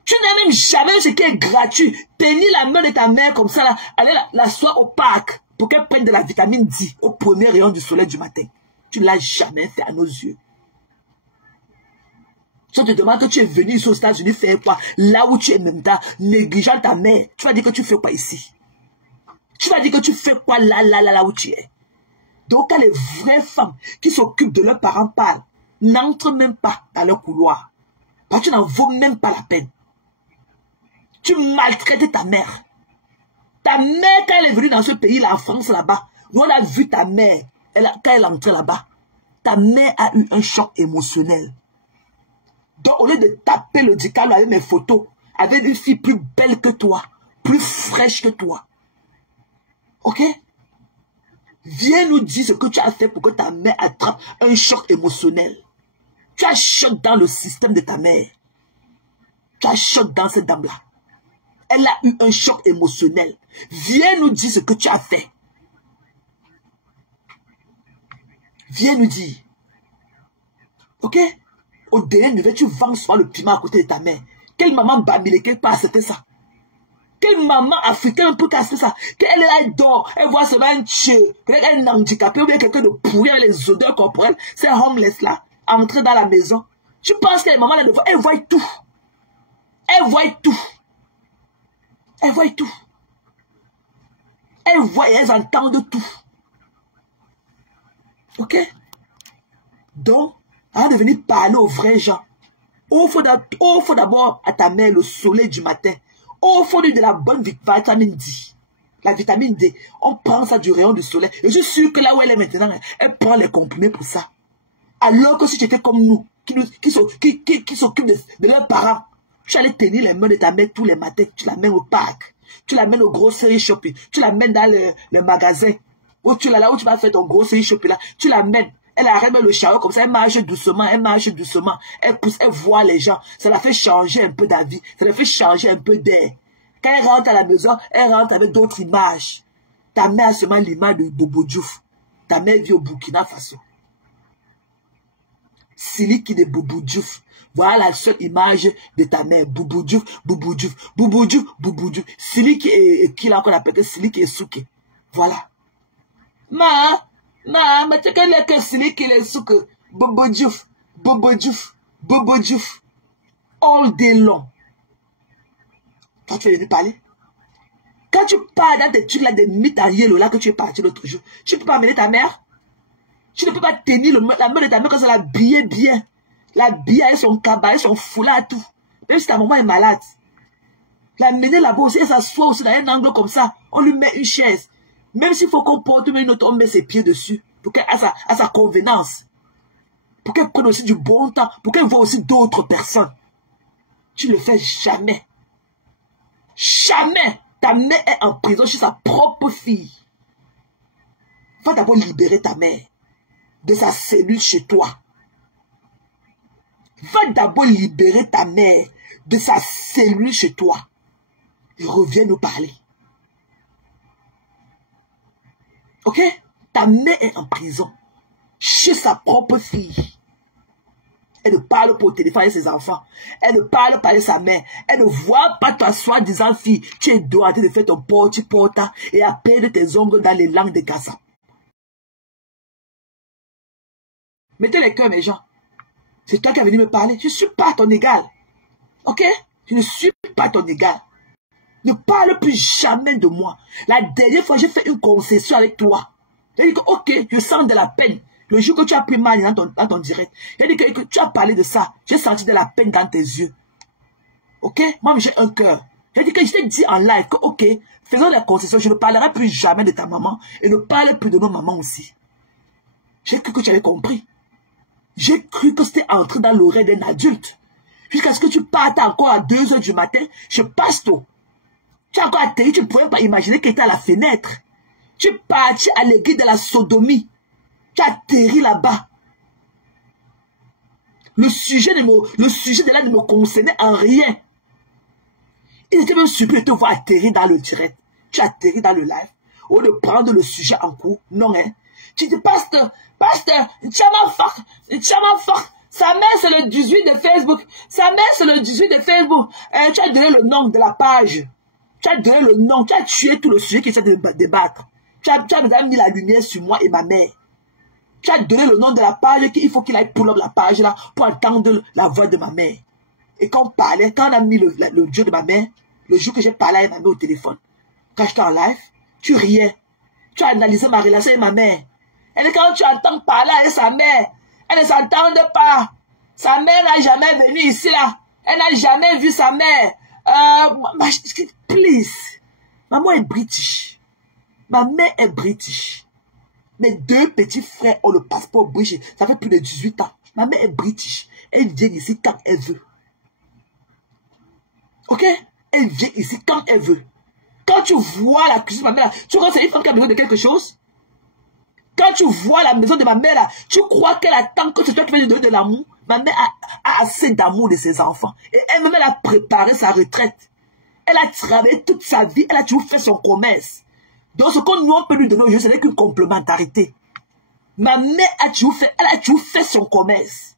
Tu n'as même jamais ce qui est gratuit. Tenir la main de ta mère comme ça, là, aller l'asseoir au parc pour qu'elle prenne de la vitamine D au premier rayon du soleil du matin. Tu ne l'as jamais fait à nos yeux. Si on te demande que tu es venu ici aux États-Unis faire quoi, là où tu es même temps, négligeant ta mère, tu vas dire que tu fais quoi ici? Tu vas dire que tu fais quoi là où tu es? Donc, quand les vraies femmes qui s'occupent de leurs parents parlent, n'entrent même pas dans leur couloir. Parce que tu n'en vaux même pas la peine. Tu maltraites ta mère. Ta mère, quand elle est venue dans ce pays-là, en France, là-bas, nous on a vu ta mère, quand elle est entrée là-bas, ta mère a eu un choc émotionnel. Donc, au lieu de taper le dical avec mes photos, avec une fille plus belle que toi, plus fraîche que toi. Ok? Viens nous dire ce que tu as fait pour que ta mère attrape un choc émotionnel. Tu as choc dans le système de ta mère. Tu as choc dans cette dame-là. Elle a eu un choc émotionnel. Viens nous dire ce que tu as fait. Viens nous dire. Ok? Au dernier niveau, tu vends soit le piment à côté de ta mère. Quelle maman bamileke peut accepter ça? Quelle maman africaine peut casser ça? Qu'elle est là, elle dort, elle voit seulement un chien, peut-être un handicapé ou bien quelqu'un de pourri avec les odeurs corporelles, c'est homeless là, entrer dans la maison. Je pense que les mamans là, elles voient tout. Elles voient tout. Elles voient tout. Elles voient et elles entendent tout. Ok? Donc, avant de venir parler aux vrais gens, offre d'abord à ta mère le soleil du matin. Offre-lui de la bonne vitamine D. La vitamine D. On prend ça du rayon du soleil. Et je suis sûr que là où elle est maintenant, elle prend les comprimés pour ça. Alors que si tu étais comme nous, qui s'occupent de leurs parents, tu allais tenir les mains de ta mère tous les matins, tu l'amènes au parc, tu l'amènes au grocery shopping, tu l'amènes dans le magasin, où tu vas faire ton grocery shopping là, tu l'amènes. Elle arrête le chariot comme ça, elle marche doucement, elle pousse, elle voit les gens. Ça la fait changer un peu d'avis, ça la fait changer un peu d'air. Quand elle rentre à la maison, elle rentre avec d'autres images. Ta mère a seulement l'image de Bobo Diouf. Ta mère vit au Burkina Faso. Siliki de Bobo Diouf. Voilà la seule image de ta mère. Bobo Diouf, Bobo Diouf, Bobo Diouf, Bobo Diouf. Siliki et qui l'a encore appelé Siliki et Souké. Voilà. Mais tu connais que Siliki et Souké. Bobo Diouf, Bobo Diouf, Bobo Diouf. All day long. Quand tu es venu parler. Quand tu parles dans tes trucs là, des mythes à yellow là que tu es parti l'autre jour, tu ne peux pas amener ta mère. Tu ne peux pas tenir la main de ta mère quand ça l'habille bien. L'habille avec son cabas, son foulard, tout. Même si ta maman est malade. L'amener là-bas aussi, elle s'assoit aussi dans un angle comme ça. On lui met une chaise. Même s'il faut qu'on porte une autre, on met ses pieds dessus. Pour qu'elle à sa convenance. Pour qu'elle prenne aussi du bon temps. Pour qu'elle voit aussi d'autres personnes. Tu ne le fais jamais. Jamais. Ta mère est en prison chez sa propre fille. Va d'abord libérer ta mère de sa cellule chez toi. Va d'abord libérer ta mère de sa cellule chez toi. Et reviens nous parler. Ok? Ta mère est en prison chez sa propre fille. Elle ne parle pas au téléphone avec ses enfants. Elle ne parle pas avec sa mère. Elle ne voit pas ta soi-disant fille. Tu es droit de faire ton porte-porta et à perdre tes ongles dans les langues de Gaza. Mettez les cœurs, mes gens. C'est toi qui es venu me parler. Je ne suis pas ton égal. Ok? Je ne suis pas ton égal. Ne parle plus jamais de moi. La dernière fois, j'ai fait une concession avec toi. J'ai dit que, ok, je sens de la peine. Le jour que tu as pris mal dans ton direct, j'ai dit que tu as parlé de ça. J'ai senti de la peine dans tes yeux. Ok? Moi, j'ai un cœur. J'ai dit que je t'ai dit en live que, ok, faisons la concession. Je ne parlerai plus jamais de ta maman et ne parle plus de nos mamans aussi. J'ai cru que tu avais compris. J'ai cru que c'était entré dans l'oreille d'un adulte. Jusqu'à ce que tu partes encore à 2 h du matin, je passe tôt. Tu as encore atterri, tu ne pouvais pas imaginer qu'elle était à la fenêtre. Tu es parti à l'église de la sodomie. Tu as atterri là-bas. Le sujet de là ne me concernait en rien. Il était même surpris de te voir atterrir dans le direct. Tu as atterri dans le live. Au lieu de prendre le sujet en cours. Non, hein. Tu dis, pasteur, sa mère c'est le 18 de Facebook. Sa mère c'est le 18 de Facebook. Tu as donné le nom de la page. Tu as donné le nom. Tu as tué tout le sujet qui essaie de débattre. Tu as même mis la lumière sur moi et ma mère. Tu as donné le nom de la page qu'il faut qu'il aille pull up la page là pour entendre la voix de ma mère. Et quand on parlait, quand on a mis le Dieu de ma mère, le jour que j'ai parlé avec ma mère au téléphone, quand j'étais en live, tu riais. Tu as analysé ma relation avec ma mère. Et quand tu entends parler avec sa mère, elle ne s'entend pas. Sa mère n'a jamais venu ici là. Elle n'a jamais vu sa mère. Please. Maman est british. Ma mère est british. Mes 2 petits frères ont le passeport british. Ça fait plus de 18 ans. Ma mère est british. Elle vient ici quand elle veut. Ok? Elle vient ici quand elle veut. Quand tu vois la cuisine de ma mère, tu crois que c'est une femme qui a besoin de quelque chose? Quand tu vois la maison de ma mère, là, tu crois qu'elle attend que c'est toi qui vas lui donner de l'amour? Ma mère a assez d'amour de ses enfants. Et elle-même, elle a préparé sa retraite. Elle a travaillé toute sa vie. Elle a toujours fait son commerce. Donc, ce qu'on nous on peut lui donner aujourd'hui, ce n'est qu'une complémentarité. Ma mère a toujours fait, elle a toujours fait son commerce.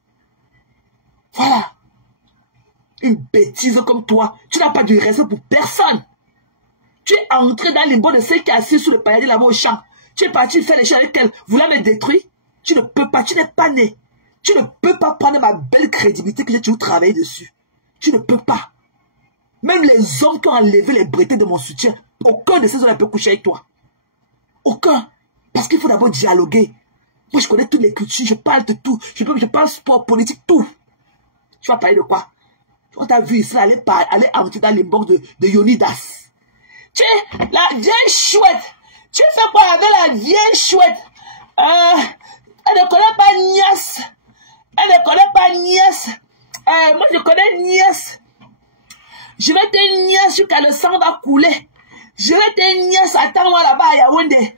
Voilà. Une bêtise comme toi. Tu n'as pas de respect pour personne. Tu es entré dans les bois de ceux qui sont assis sous le paillet là-bas au champ. Tu es parti faire les choses avec elle. Vous l'avez détruit. Tu ne peux pas. Tu n'es pas né. Tu ne peux pas prendre ma belle crédibilité que j'ai toujours travaillé dessus. Tu ne peux pas. Même les hommes qui ont enlevé les bretelles de mon soutien, aucun de ces hommes ne peut coucher avec toi. Aucun. Parce qu'il faut d'abord dialoguer. Moi, je connais toutes les cultures. Je parle de tout. Je parle sport, politique, tout. Tu vas parler de quoi? On t'a vu ici aller entrer dans les box de Yonidas. Tu es la vieille chouette. Tu fais quoi avec la vieille chouette? Elle ne connaît pas Nièce. Elle ne connaît pas Nièce. Moi, je connais Nièce. Je vais te Nièce jusqu'à le sang va couler. Je vais te Nièce, attends-moi là-bas à Yaoundé.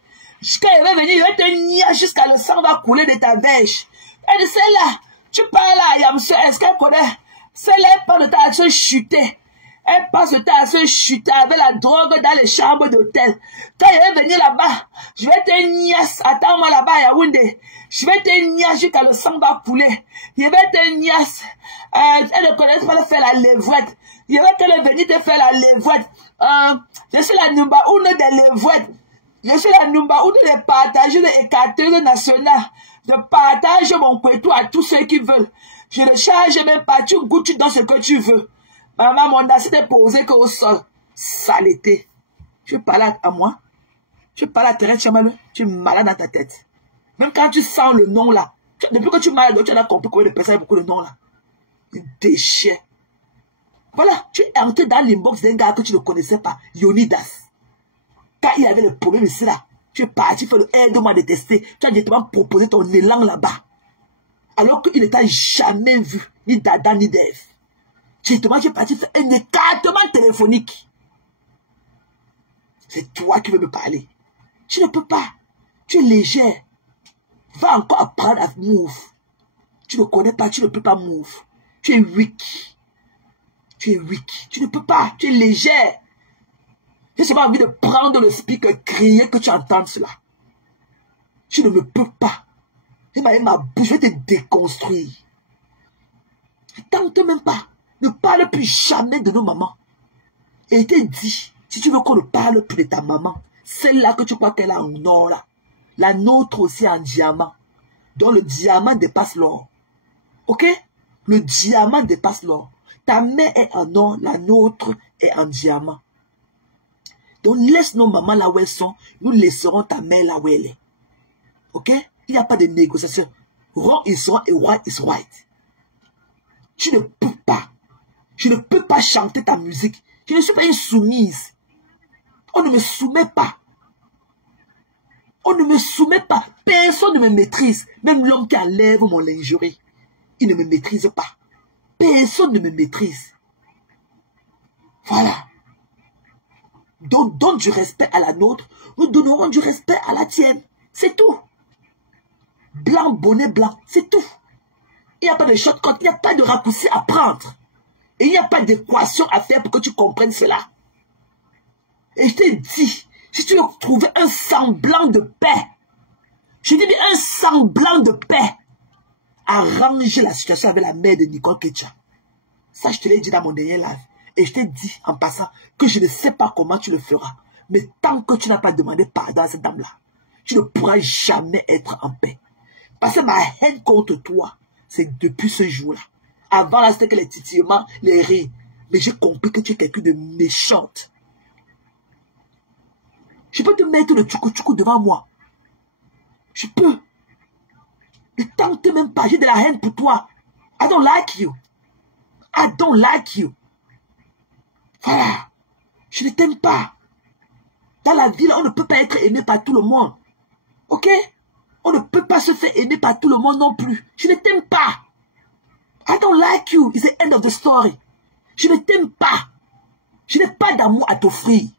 Quand elle va venir, je vais te Nièce jusqu'à le sang va couler de ta vêche. Elle dit, celle-là, tu parles à Yamsou, est-ce qu'elle connaît? Celle-là, elle parle de ta à se chuter. Elle passe le temps à se chuter avec la drogue dans les chambres d'hôtel. Quand elle va venir là-bas, je vais te Nièce, attends-moi là-bas à Yaoundé. Je vais te Nièce jusqu'à le sang va couler. Je vais te Nièce. Elle ne connaît pas faire la levrette. Je vais te venir te faire la levrette. Je suis la number 1 des levrettes. Je suis la number 1 des partageurs des écarteuses nationales. Je partage mon couteau à tous ceux qui veulent. Je ne charge même pas. Tu goûtes dans ce que tu veux. Maman, mon assiette est posée qu'au sol. Saleté. Tu parles à moi. Tu parles à Thérèse Chamalou. Tu es malade dans ta tête. Même quand tu sens le nom là. Depuis que tu es malade, tu as compris combien de personnes ont beaucoup de noms là. Des déchets. Voilà. Tu es entré dans l'inbox d'un gars que tu ne connaissais pas. Yonidas. Quand il y avait le problème ici là. Tu es parti faire le aide-moi de tester. Tu as directement proposé ton élan là-bas. Alors qu'il ne t'a jamais vu. Ni d'Adam ni d'Ève. Directement, tu es parti faire un écartement téléphonique. C'est toi qui veux me parler. Tu ne peux pas. Tu es légère. Va encore apprendre à move. Tu ne connais pas, tu ne peux pas move. Tu es weak. Tu es weak. Tu ne peux pas. Tu es légère. J'ai seulement envie de prendre le speaker, crier que tu entends cela. Tu ne me peux pas. Et ma bouche, je vais te déconstruire. Ne tente même pas. Ne parle plus jamais de nos mamans. Et il te dit, si tu veux qu'on ne parle plus de ta maman, celle-là que tu crois qu'elle a en or là, la nôtre aussi en diamant, dont le diamant dépasse l'or. Ok? Le diamant dépasse l'or. Ta mère est en or, la nôtre est en diamant. Donc laisse nos mamans là où elles sont, nous laisserons ta mère là où elle est. Ok? Il n'y a pas de négociation. Wrong is wrong et right is right. Tu ne peux pas. Je ne peux pas chanter ta musique. Je ne suis pas une soumise. On ne me soumet pas. On ne me soumet pas. Personne ne me maîtrise. Même l'homme qui enlève mon lingerie. Il ne me maîtrise pas. Personne ne me maîtrise. Voilà. Donc, donne du respect à la nôtre. Nous donnerons du respect à la tienne. C'est tout. Blanc, bonnet blanc. C'est tout. Il n'y a pas de shortcut. Il n'y a pas de raccourci à prendre. Et il n'y a pas d'équation à faire pour que tu comprennes cela. Et je t'ai dit, si tu veux trouver un semblant de paix, je t'ai dit un semblant de paix, arrange la situation avec la mère de Nicole Ketcha. Ça, je te l'ai dit dans mon dernier live. Et je t'ai dit en passant que je ne sais pas comment tu le feras. Mais tant que tu n'as pas demandé pardon à cette dame-là, tu ne pourras jamais être en paix. Parce que ma haine contre toi, c'est depuis ce jour-là. Avant, là, c'était que les titillements, les rires. Mais j'ai compris que tu es quelqu'un de méchante. Je peux te mettre le tchoukou-tchoukou devant moi. Je peux. Ne tente même pas. J'ai de la haine pour toi. I don't like you. I don't like you. Voilà. Je ne t'aime pas. Dans la vie, là, on ne peut pas être aimé par tout le monde. Ok? On ne peut pas se faire aimer par tout le monde non plus. Je ne t'aime pas. I don't like you. It's the end of the story. Je ne t'aime pas. Je n'ai pas d'amour à t'offrir.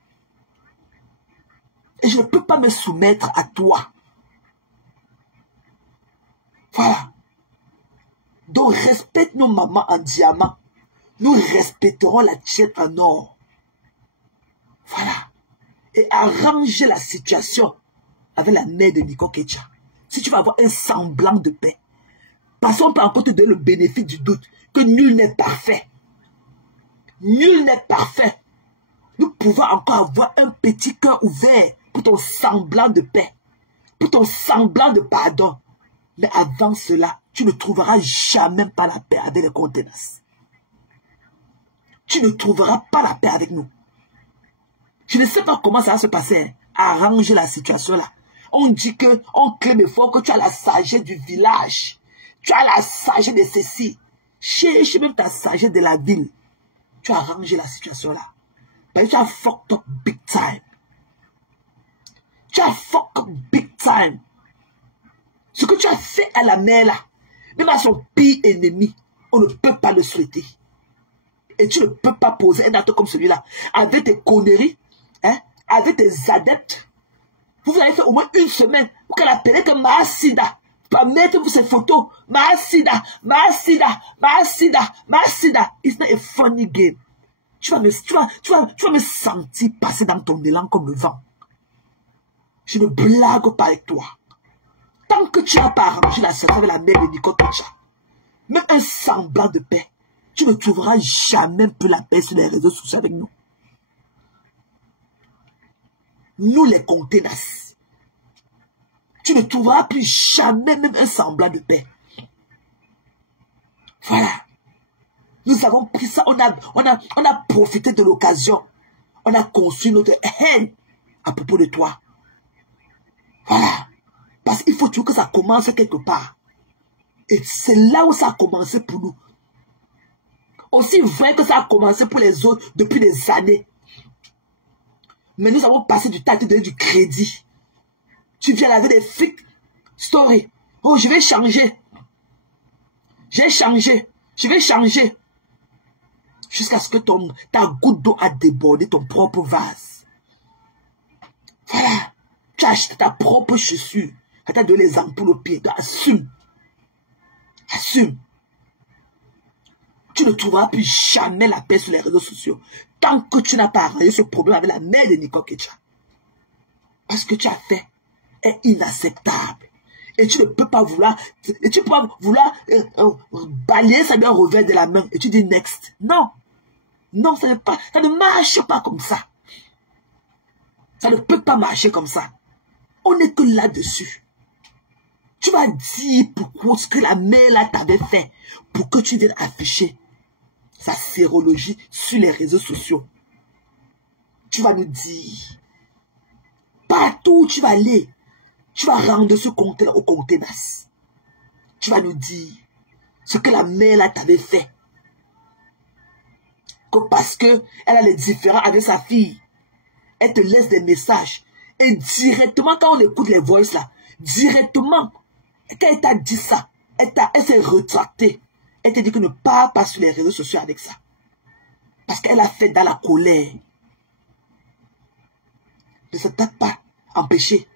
Et je ne peux pas me soumettre à toi. Voilà. Donc respecte nos mamans en diamant. Nous respecterons la tienne en or. Voilà. Et arranger la situation avec la mère de Nico Ketia. Si tu vas avoir un semblant de paix. Parce qu'on peut encore te donner le bénéfice du doute. Que nul n'est parfait. Nul n'est parfait. Nous pouvons encore avoir un petit cœur ouvert pour ton semblant de paix. Pour ton semblant de pardon. Mais avant cela, tu ne trouveras jamais pas la paix avec les conteneurs. Tu ne trouveras pas la paix avec nous. Je ne sais pas comment ça va se passer. Arrange la situation là. On dit que, on clame fort que tu as la sagesse du village. Tu as la sagesse de ceci. Cherche même ta sagesse de la ville. Tu as arrangé la situation là. Parce que tu as fucked up big time. Tu as fucked up big time. Ce que tu as fait à la mère là, même à son pire ennemi, on ne peut pas le souhaiter. Et tu ne peux pas poser un acte comme celui-là. Avec tes conneries, hein, avec tes adeptes. Vous avez fait au moins une semaine pour qu'elle appelle que Mahasida. Pas mettre ces photos. Mahasida, Mahasida, Mahasida, Mahasida. It's not a funny game. Tu vas me sentir passer dans ton élan comme le vent. Je ne blague pas avec toi. Tant que tu n'as pas arrangé la situation avec la mère de Nico Ketia, même un semblant de paix, tu ne trouveras jamais plus la paix sur les réseaux sociaux avec nous. Nous les conteneurs. Tu ne trouveras plus jamais même un semblant de paix. Voilà. Nous avons pris ça, on a profité de l'occasion. On a construit notre haine à propos de toi. Voilà. Parce qu'il faut toujours que ça commence quelque part. Et c'est là où ça a commencé pour nous. Aussi vrai que ça a commencé pour les autres depuis des années. Mais nous avons passé du temps à te donner du crédit. Tu viens avec des fake stories. Oh, je vais changer. J'ai changé. Je vais changer. Jusqu'à ce que ta goutte d'eau a débordé ton propre vase. Voilà. Tu as acheté ta propre chaussure. Tu as donné les ampoules aux pieds. Donc, assume. Assume. Tu ne trouveras plus jamais la paix sur les réseaux sociaux. Tant que tu n'as pas arrangé ce problème avec la mère de Nico Ketia. Parce que tu as fait est inacceptable. Et tu ne peux pas vouloir, balayer ça d'un revers de la main. Et tu dis next. Non. Non, ça ne marche pas comme ça. Ça ne peut pas marcher comme ça. On n'est que là-dessus. Tu vas dire pourquoi ce que la mère là t'avait fait pour que tu viennes afficher sa sérologie sur les réseaux sociaux. Tu vas nous dire, partout où tu vas aller, tu vas rendre ce conteneur au conteneur. Tu vas nous dire ce que la mère là t'avait fait. Que parce que elle a les différends avec sa fille, elle te laisse des messages. Et directement, quand on écoute les voices là, directement, quand elle t'a dit ça, elle s'est retractée. Elle t'a dit que ne parle pas sur les réseaux sociaux avec ça. Parce qu'elle a fait dans la colère. Ne ça t'a pas empêché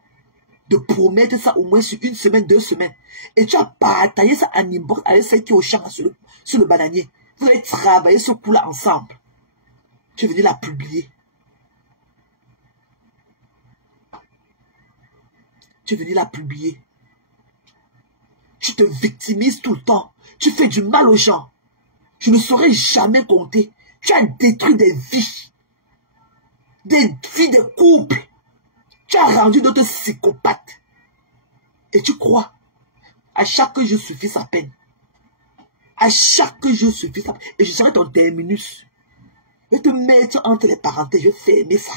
de promettre ça au moins sur une semaine, 2 semaines. Et tu as partagé ça en inbox avec celle qui est au champ sur le bananier. Vous avez travaillé ce coup-là ensemble. Tu es venu la publier. Tu es venu la publier. Tu te victimises tout le temps. Tu fais du mal aux gens. Je ne saurais jamais compter. Tu as détruit des vies. Des vies de couples. Tu as rendu d'autres psychopathes. Et tu crois, à chaque jour suffit sa peine. À chaque jour suffit sa peine. Et je serai ton terminus. Je vais te mettre entre les parenthèses. Je vais fermer ça.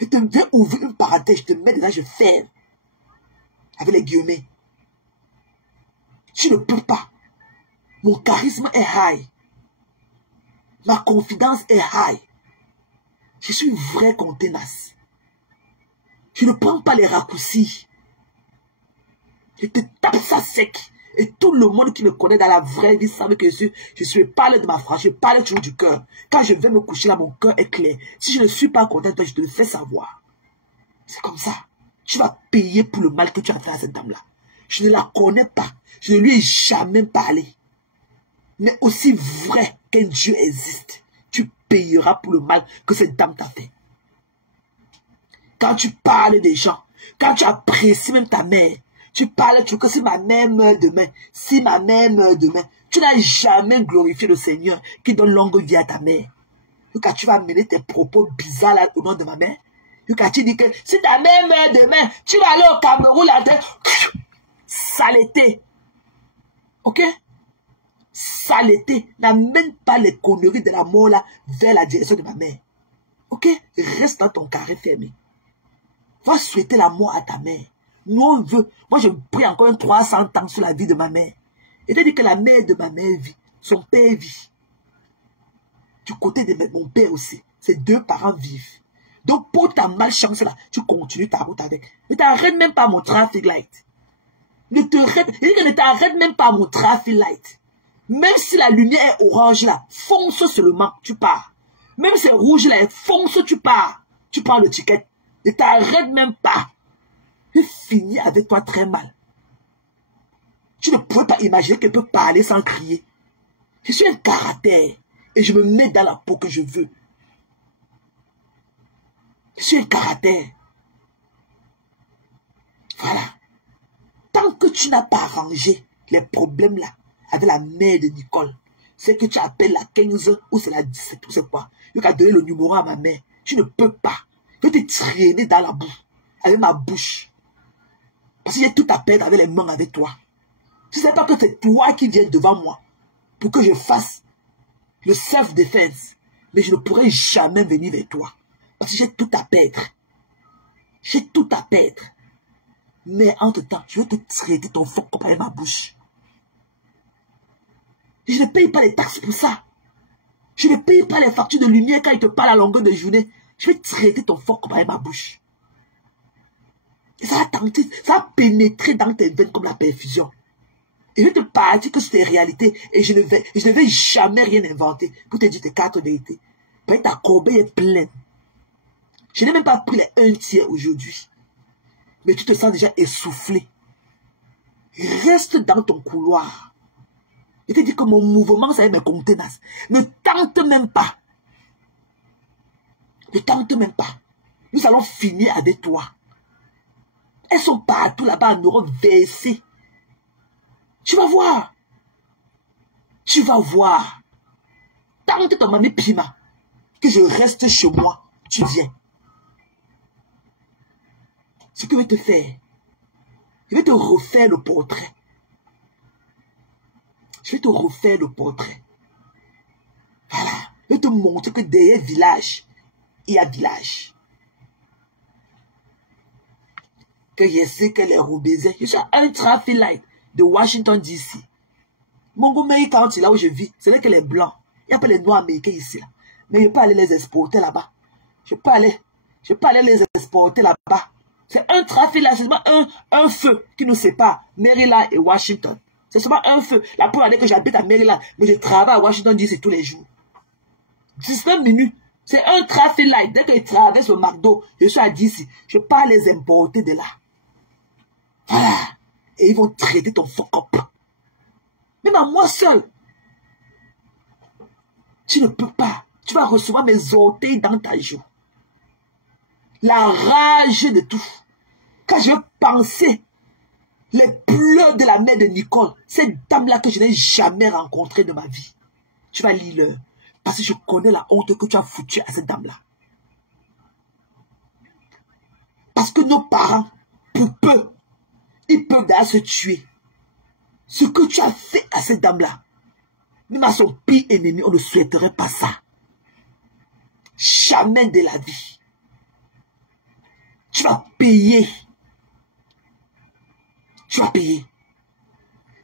Je vais ouvrir une parenthèse. Je te mets dedans, je ferme. Avec les guillemets. Tu ne peux pas. Mon charisme est high. Ma confidence est high. Je suis vrai contenace. Je ne prends pas les raccourcis. Je te tape ça sec. Et tout le monde qui me connaît dans la vraie vie savait que je suis parlé de ma phrase. Je parle toujours du cœur. Quand je vais me coucher là, mon cœur est clair. Si je ne suis pas content, je te le fais savoir. C'est comme ça. Tu vas payer pour le mal que tu as fait à cette dame-là. Je ne la connais pas. Je ne lui ai jamais parlé. Mais aussi vrai qu'un Dieu existe, tu payeras pour le mal que cette dame t'a fait. Quand tu parles des gens, quand tu apprécies même ta mère, tu parles, tu dis que si ma mère meurt demain, si ma mère meurt demain, tu n'as jamais glorifié le Seigneur qui donne longue vie à ta mère. Quand tu vas mener tes propos bizarres là, au nom de ma mère, quand tu dis que si ta mère meurt demain, tu vas aller au Cameroun, la tête, saleté. Ok? Saleté. N'amène pas les conneries de la mort là vers la direction de ma mère. Ok? Reste dans ton carré fermé. Va souhaiter la mort à ta mère. Nous on veut. Moi je prie encore 300 ans sur la vie de ma mère. Et tu dis que la mère de ma mère vit. Son père vit. Du côté de mon père aussi. Ses deux parents vivent. Donc pour ta malchance là, tu continues ta route avec. Ne t'arrête même pas à mon traffic light. Ne t'arrête même pas à mon traffic light. Même si la lumière est orange là, fonce seulement, tu pars. Même si c'est rouge là, fonce, tu pars. Tu prends le ticket. Ne t'arrête même pas. Je finis avec toi très mal. Tu ne pourrais pas imaginer qu'elle peut parler sans crier. Je suis un caractère et je me mets dans la peau que je veux. Je suis un caractère. Voilà. Tant que tu n'as pas arrangé les problèmes là avec la mère de Nicole, c'est que tu appelles la 15 ou c'est la 17 ou c'est quoi. Je vais donner le numéro à ma mère. Tu ne peux pas. Je vais te traîner dans la boue avec ma bouche. Parce que j'ai tout à perdre avec les mains avec toi. Tu ne sais pas que c'est toi qui viens devant moi pour que je fasse le self-defense. Mais je ne pourrai jamais venir vers toi. Parce que j'ai tout à perdre. J'ai tout à perdre. Mais entre-temps, je vais te traiter ton faux comme avec ma bouche. Je ne paye pas les taxes pour ça. Je ne paye pas les factures de lumière quand il te parle à longueur de journée. Je vais traiter ton faux comme avec ma bouche. Et ça va tenter, ça va pénétrer dans tes veines comme la perfusion. Et je vais te parler que c'est réalité. Et je ne vais jamais rien inventer pour te dire tes cartes d'été. Parce que ta corbeille est pleine. Je n'ai même pas pris les 1 tiers aujourd'hui. Mais tu te sens déjà essoufflé. Reste dans ton couloir. Je te dis que mon mouvement, ça va me contenance. Ne tente même pas. Ne tente même pas. Nous allons finir avec toi. Elles sont partout là-bas en Europe versées. Tu vas voir. Tu vas voir. Tente ton mamie Pima. Que je reste chez moi. Tu viens. Ce que je vais te faire. Je vais te refaire le portrait. Je vais te refaire le portrait. Voilà. Je vais te montrer que derrière village, il y a village. Que je sais que les Roubaisais, je suis un traffic light de Washington DC. Montgomery County, là où je vis, ce n'est que les blancs. Il n'y a pas les noirs américains ici. Là. Mais je peux aller les exporter là-bas. Je peux aller les exporter là-bas. C'est un trafic là, c'est seulement un feu qui nous sépare, Maryland et Washington. C'est seulement un feu. La première année que j'habite à Maryland, mais je travaille à Washington DC tous les jours. 19 minutes. C'est un trafic light. Dès que je traverse le McDo, je suis à DC. Je peux les importer de là. Voilà. Et ils vont traiter ton fuck up. Même à moi seul. Tu ne peux pas. Tu vas recevoir mes orteils dans ta joue. La rage de tout. Quand je pensais les pleurs de la mère de Nicole, cette dame-là que je n'ai jamais rencontrée de ma vie, tu vas lire l'heure. Parce que je connais la honte que tu as foutue à cette dame-là. Parce que nos parents, pour peu, ils peuvent d'ailleurs se tuer. Ce que tu as fait à cette dame-là, même à son pire ennemi, on ne souhaiterait pas ça. Jamais de la vie. Tu vas payer. Tu vas payer.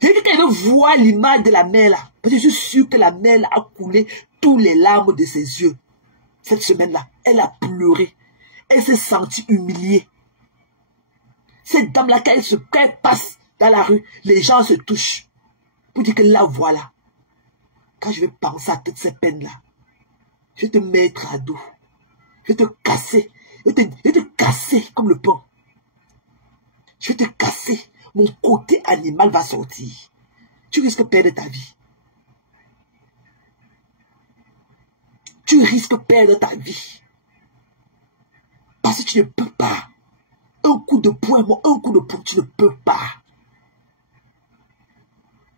Et quand elle voit l'image de la mère là, parce que je suis sûr que la mère là a coulé tous les larmes de ses yeux. Cette semaine-là, elle a pleuré. Elle s'est sentie humiliée. Cette dame-là, quand elle passe dans la rue, les gens se touchent. Pour dire que là, voilà. Quand je vais penser à toutes ces peines-là, je vais te mettre à dos. Je vais te casser. Je vais te casser comme le pain. Je vais te casser. Mon côté animal va sortir. Tu risques de perdre ta vie. Tu risques de perdre ta vie. Parce que tu ne peux pas. Un coup de poing, un coup de poing, tu ne peux pas.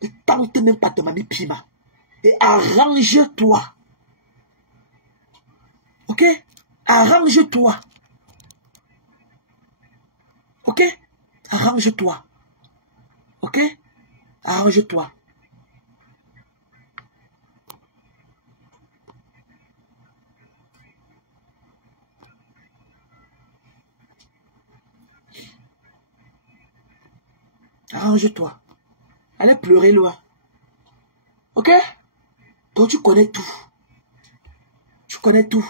Ne tente même pas de mamie Pima. Et arrange-toi. Ok? Arrange-toi. Ok? Arrange-toi. Ok? Arrange-toi. Arrange-toi. Allez pleurer loin. Ok? Toi, tu connais tout. Tu connais tout.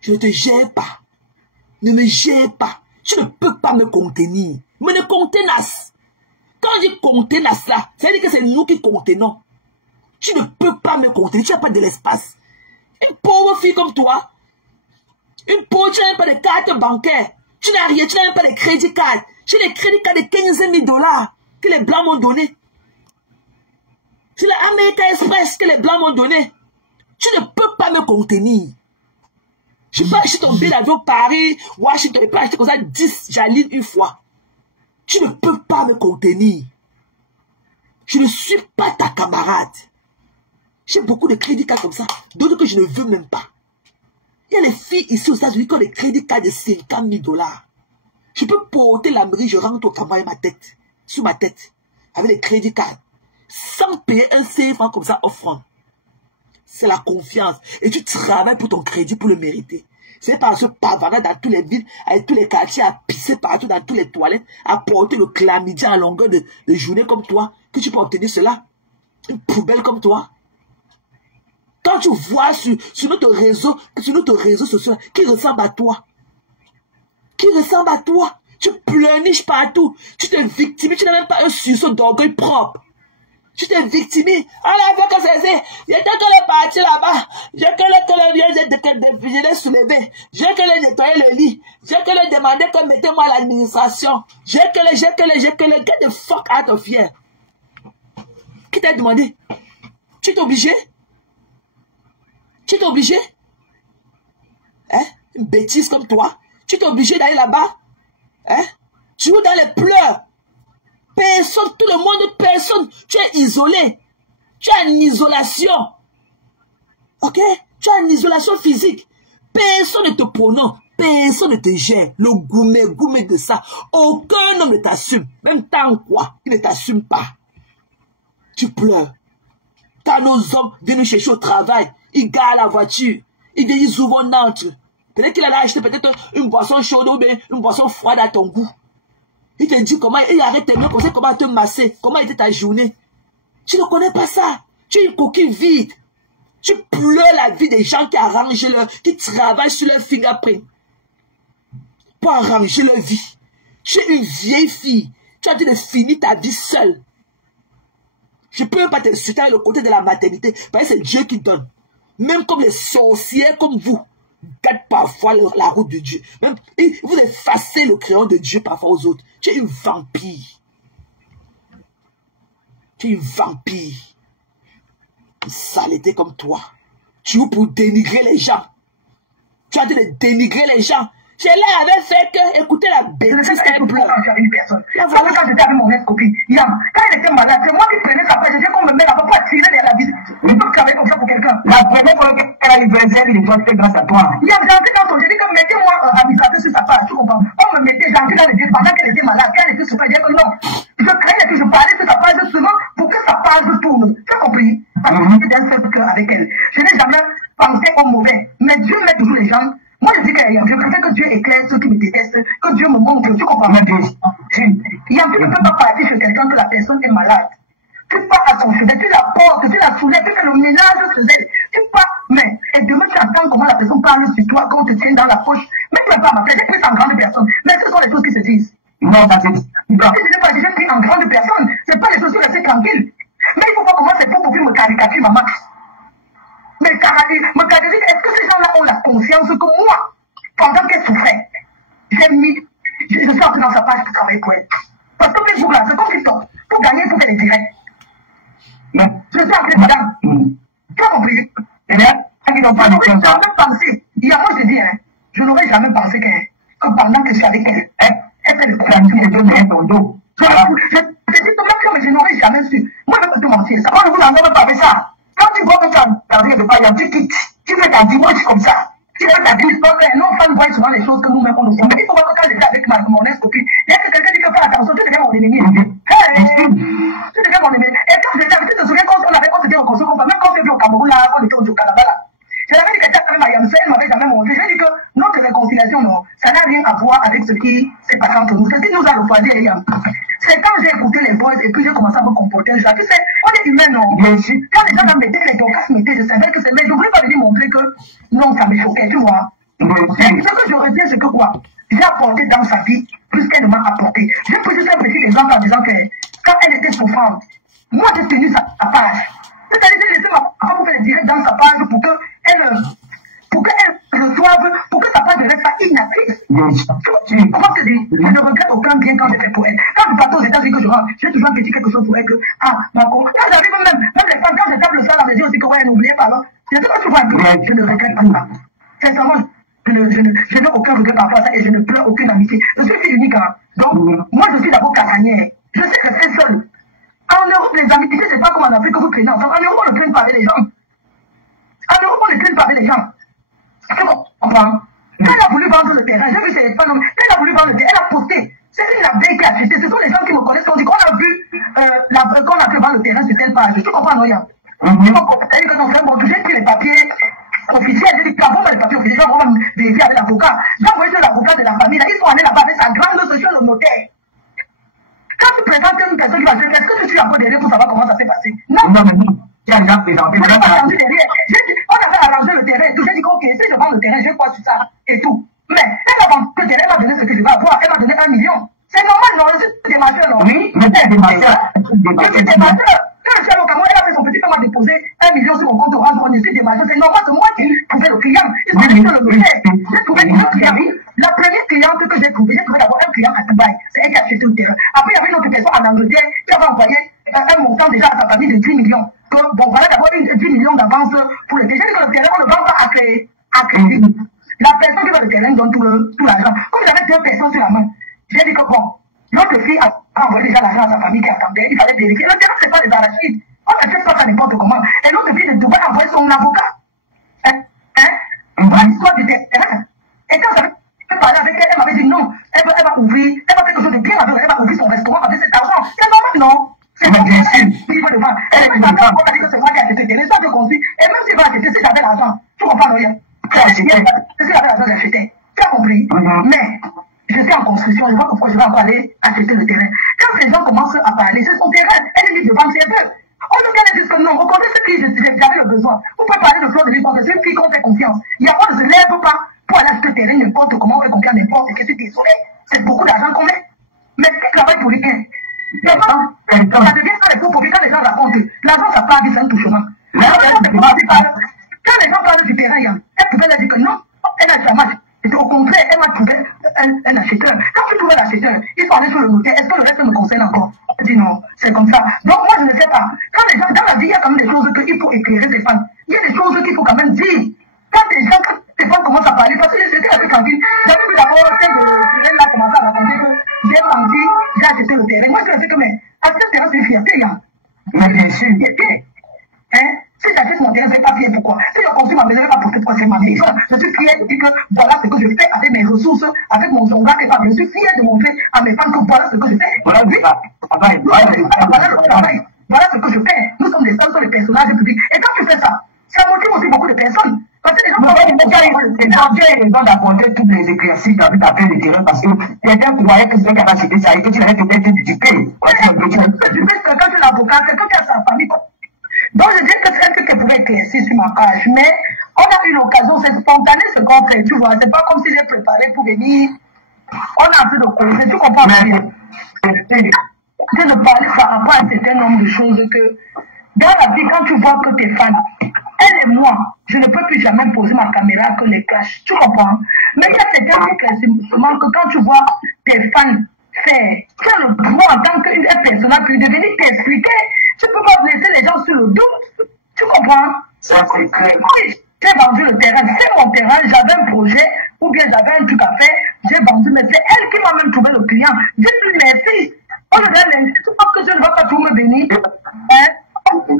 Je ne te gère pas. Ne me gère pas. Tu ne peux pas me contenir. Me ne contenasse. Quand je contenasse là, ça veut dire que c'est nous qui contenons. Tu ne peux pas me contenir. Tu n'as pas de l'espace. Une pauvre fille comme toi, une pauvre, tu n'as même pas de carte bancaire. Tu n'as rien, tu n'as même pas de crédit card. Tu as des crédits cards de 15 000 $ que les Blancs m'ont donné. C'est l'American Express que les Blancs m'ont donné. Tu ne peux pas me contenir. Je peux acheter ton billet d'avion Paris, Washington, et peux acheter comme ça 10 Jaline une fois. Tu ne peux pas me contenir. Je ne suis pas ta camarade. J'ai beaucoup de crédits cards comme ça, d'autres que je ne veux même pas. Il y a les filles ici aux États-Unis qui ont des crédits cards de 50 000 $. Je peux porter la mairie, je rentre au Cameroun ma tête, sous ma tête, avec les crédits cards, sans payer un CFA comme ça offrant. C'est la confiance. Et tu travailles pour ton crédit pour le mériter. C'est par ce pavardage dans toutes les villes, avec tous les quartiers, à pisser partout dans toutes les toilettes, à porter le chlamydia à longueur de journée comme toi, que tu peux obtenir cela. Une poubelle comme toi. Quand tu vois sur notre réseau social, qui ressemble à toi, tu pleurniches partout, tu te victimes, tu n'as même pas un sursaut d'orgueil propre. Tu t'es victimé. On a vu que c'est. J'ai que le parti là-bas. J'ai que je l'ai soulevé. J'ai que le nettoyer le lit. J'ai que le demander que mettez-moi à l'administration. J'ai que le. Get the fuck out of here. Qui t'a demandé? Tu t'es obligé? Hein? Une bêtise comme toi. Tu t'es obligé d'aller là-bas? Hein? Tu joues dans les pleurs. Personne, tout le monde, personne. Tu es isolé. Tu es en isolation. Ok? Tu es en isolation physique. Personne ne te prononce. Personne ne te gère. Le gourmet de ça. Aucun homme ne t'assume. Même tant quoi, il ne t'assume pas. Tu pleures. Quand nos hommes viennent nous chercher au travail, ils garent la voiture. Ils disent souvent n'entre. Peut-être qu'il a acheté peut-être une boisson chaude ou bien une boisson froide à ton goût. Il te dit comment, il arrête tes mains, comment te masser, comment était ta journée. Tu ne connais pas ça. Tu es une coquille vide. Tu pleures la vie des gens qui travaillent sur leur fingerprint pour arranger leur vie. Tu es une vieille fille. Tu as dit de finir ta vie seule. Je ne peux pas te citer le côté de la maternité, parce que c'est Dieu qui donne. Même comme les sorcières comme vous, gardent parfois la route de Dieu. Même, vous effacez le crayon de Dieu parfois aux autres. Tu es une vampire. Tu es une vampire. Une saleté comme toi. Tu es pour dénigrer les gens. Tu as dit de dénigrer les gens. Cela avait fait que, écoutez la bêtise qu'elle pleure. Quand j'étais avec mon ex-copine, quand elle était malade, c'est moi qui prenais sa place. Je disais qu'on me met là-bas pour tirer derrière la visite. On peut travailler comme ça pour quelqu'un. La première fois qu'elle a eu besoin, il doit faire grâce à toi. J'ai entré dans son, j'ai dit que mettez-moi administrateur sur sa page, tu comprends? On me mettait, j'ai entré dans le disque pendant qu'elle était malade, quand elle était sur page, j'ai dit non. Je craignais que je parlais sur sa page seulement pour que sa page tourne. Tu as compris? Parce que j'étais d'un seul cœur avec elle. Je n'ai jamais pensé au mauvais. Mais Dieu met toujours les gens. Moi, je dis que je préfère que Dieu éclaire ceux qui me détestent, que Dieu me montre, tu comprends bien Dieu. Tu ne peux pas partir chez quelqu'un que la personne est malade. Tu pars à son chevet, tu la portes, tu la soulèves, tu fais le ménage se faisait. Tu pars, mais, et demain tu attends comment la personne parle sur toi, qu'on te tient dans la poche. Mais tu ne vas pas m'appeler, j'ai pris en grande personne. Mais ce sont les choses qui se disent. Non, ça c'est dit. Donc, si tu n'es pas déjà pris en grande personne, c'est pas les choses qui restent tranquilles. Mais il faut pas commencer pour me caricature, maman. Mais me garder, est-ce que ces gens-là ont la conscience que moi, pendant qu'elle souffrait, je suis entré dans sa page pour travailler pour elle. Parce que Facebook là, c'est comme TikTok. Pour gagner, il faut faire des directs. Je suis entré dedans. Tu as compris? Je n'aurais jamais pensé. Il y a moi, je te dis, je n'aurais jamais pensé que pendant que je suis avec elle, elle fait des problèmes et deux derrière ton dos. Je te dis tout même, mais je n'aurais jamais su. Moi, je ne peux pas te mentir. Ça va, vous n'en avez pas fait ça. Quand tu vois que tu as rien de pas, tu quittes. Tu fais ta dimanche comme ça. Tu fais ta dimanche. Non, femmes voient souvent les choses que nous-mêmes on nous fait. Mais il faut voir que quand j'étais avec mon ex-copine, il y a quelqu'un qui dit que fais attention, tu deviens mon ennemi. Tu deviens mon ennemi. Et quand j'étais avec, tu te souviens quand on s'était rencontrés, même quand on s'est vu au Cameroun, là, quand on était au Canada, là. Je l'avais dit que c'était même à Yamsé, elle m'avait jamais montré. J'ai dit que notre réconciliation, non, ça n'a rien à voir avec ce qui s'est passé entre nous. Ce qui nous a refroidi, c'est quand j'ai écouté les boys et puis j'ai commencé à me comporter. Tu sais, on est humain, non? Quand les gens mettaient les docas, je savais que c'est. Mais je ne voulais pas venir montrer que non, ça me choquait, tu vois. Ce que je retiens, c'est que quoi? J'ai apporté dans sa vie plus qu'elle ne m'a apporté. J'ai pris juste un petit exemple en disant que quand elle était souffrante, moi j'ai tenu sa page. C'est-à-dire que j'ai laissé ma femme pour faire des directs dans sa page pour qu'elle reçoive, pour que sa page ne reste pas inactive. Comment te dire? Je ne regrette aucun bien quand j'ai fait pour elle. Quand je partais aux États-Unis que je rentre, j'ai toujours un petit quelque chose pour elle que, Marco, quand j'arrive même les femmes, quand je tape le sol dans les yeux aussi que, ouais, n'oubliez pas, alors, je ne sais pas si vous voyez, je ne regrette pas ça. Sincèrement, je n'ai aucun regret par rapport à ça et je ne pleure aucune amitié. Je suis unique, hein. Donc, moi, je suis d'abord casanière. Je sais rester seule. En Europe, les amitiés, c'est pas comme en Afrique que vous traînez ensemble. En Europe, on ne traîne pas avec les gens. En Europe, on ne traîne pas avec les gens. C'est bon, on comprend. Quand elle a voulu vendre le terrain, j'ai vu ces femmes, quand elle a voulu vendre le terrain, elle a posté. C'est une abeille qui a acheté. Ce sont les gens qui me connaissent, qui ont dit qu'on a vu, qu'on a pu vendre le terrain sur telle page. Tu comprends, non, Yann? Elle dit que son frère, bon, j'ai pris les papiers officiels. J'ai dit, tu as bon, les papiers officiels, on va vérifier avec l'avocat. J'ai envoyé sur l'avocat de la famille, là, ils sont allés là-bas avec sa grande sociale au notaire. Quand tu présentes une personne qui va dire, est-ce que tu suis un peu derrière pour savoir comment ça s'est passé? Non, non, mais non. Tu as déjà présenté. On n'a pas attendu derrière. On avait arrangé le terrain et tout. J'ai dit, ok, si je vends le terrain, je vais quoi sur ça et tout. Mais elle m'a vendu le terrain, elle m'a donné ce que je vais avoir. Elle m'a donné 1 million. C'est normal, non? Je suis démarcheur, non? Oui, mais c'est démarcheur. Je suis démarcheur. Quand je suis allé au Cameroun, elle a fait son petit, elle m'a déposé 1 million sur mon compte orange. Je suis démarcheur. C'est normal, c'est moi qui trouvais le client. Ils sont allés sur le notaire. J'ai trouvé une client. La première cliente que j'ai trouvé d'abord un client à Dubaï. C'est elle qui a acheté le terrain. Après, il y avait une autre personne en Angleterre qui avait envoyé un montant déjà à sa famille de 10 millions. Que, bon, voilà d'abord 10 millions d'avance pour le terrain. J'ai dit que le terrain, on ne vend pas à crédit. La personne qui va le terrain donne tout l'argent. Comme j'avais 2 personnes sur la main, j'ai dit que bon, l'autre fille a envoyé déjà l'argent à sa famille qui attendait. Il fallait vérifier. Le terrain, c'est pas des arachides. On n'achète pas ça n'importe comment. Et l'autre fille de Dubaï a envoyé son avocat. Voilà l'histoire du terrain. Et quand j'avais parlé avec elle, elle m'avait dit non, elle va ouvrir, elle va faire quelque chose de bien, elle va ouvrir son restaurant avec cet argent. C'est normal, non? C'est pas bien sûr. Il faut le vendre. Elle est pas d'accord, on a dit que c'est moi qui ai acheté le terrain, soit je construis. Et même si je vais acheter, si j'avais l'argent, tu comprends rien. Si j'avais l'argent, j'achetais. Tu as compris? Mais je suis en construction, je vois pourquoi je vais encore aller acheter le terrain. Quand ces gens commencent à parler, c'est son terrain, elle est libre de vendre ses peu. On nous dit que non, reconnaissez ce qui j'avais le besoin. Vous pouvez parler de fleurs de l'histoire, c'est une fille qu'on fait confiance. Il y a moi, je ne lève pas pour aller acheter le terrain n'importe comment, on fait confiance n'importe qui, c'est désolé. C'est beaucoup d'argent qu'on met. Mais qui travaille pour rien? Ça devient ça les faux profits quand les gens racontent. L'argent, ça part, c'est un touchement. Quand les gens parlent du terrain, elle pouvait leur dire que non, elle a jamais. Et au contraire, elle m'a trouvé un acheteur. Quand tu trouves un acheteur, il faut aller sur le notaire. Est-ce que le reste me concerne encore? Je dis non, c'est comme ça. Donc moi, je ne sais pas. Quand les gens, dans la vie, il y a quand même des choses qu'il faut éclairer ces femmes. Il y a des choses qu'il faut quand même dire. Quand les femmes commencent à parler, parce que j'étais avec Cantine, j'avais vu d'abord celle de Cyril là commencer à raconter que j'ai menti, j'ai acheté le terrain. Moi, je sais que, mais acheter le terrain, c'est une fierté, Mais bien sûr, une fierté. Si j'achète mon terrain, c'est pas fier, pourquoi? Si je construis ma maison, c'est pas pour pourquoi c'est ma maison. Je suis fier de dire que voilà ce que je fais avec mes ressources, avec mon zonga et pas. Je suis fier de montrer à mes femmes que voilà ce que je fais. Voilà le travail. Voilà ce que je fais. Nous sommes des femmes, sur les personnages publics. Et quand tu fais ça, ça motive aussi beaucoup de personnes. Parce que les gens ont d'apporter toutes les éclaircies dans ta paix de terrain parce que quelqu'un croyait que c'était capacité, ça et que tu avais peut-être éduqué. Quand tu es l'avocat, quelqu'un qui a sa famille. Donc je dis que c'est quelqu'un qui pouvait éclaircir sur ma page. Mais on a eu l'occasion, c'est spontané ce qu'on fait, tu vois. C'est pas comme si j'ai préparé pour venir. On a un peu de causer, tu comprends bien. Je ne parlais pas rapport à un certain nombre de choses que Dans la vie, quand tu vois que tes fans, elle et moi, je ne peux plus jamais poser ma caméra que les clashs. Tu comprends? Mais il y a certains éclaircissements que quand tu vois tes fans faire, tu as le droit en tant qu'une personne de venir t'expliquer. Tu ne peux pas laisser les gens sur le doute. Tu comprends? Ça, c'est clair. J'ai vendu le terrain, c'est mon terrain, j'avais un projet, ou bien j'avais un truc à faire, j'ai vendu, mais c'est elle qui m'a même trouvé le client. Dis-lui merci. On le donne, tu penses que je ne vais pas tout me bénir? Au lieu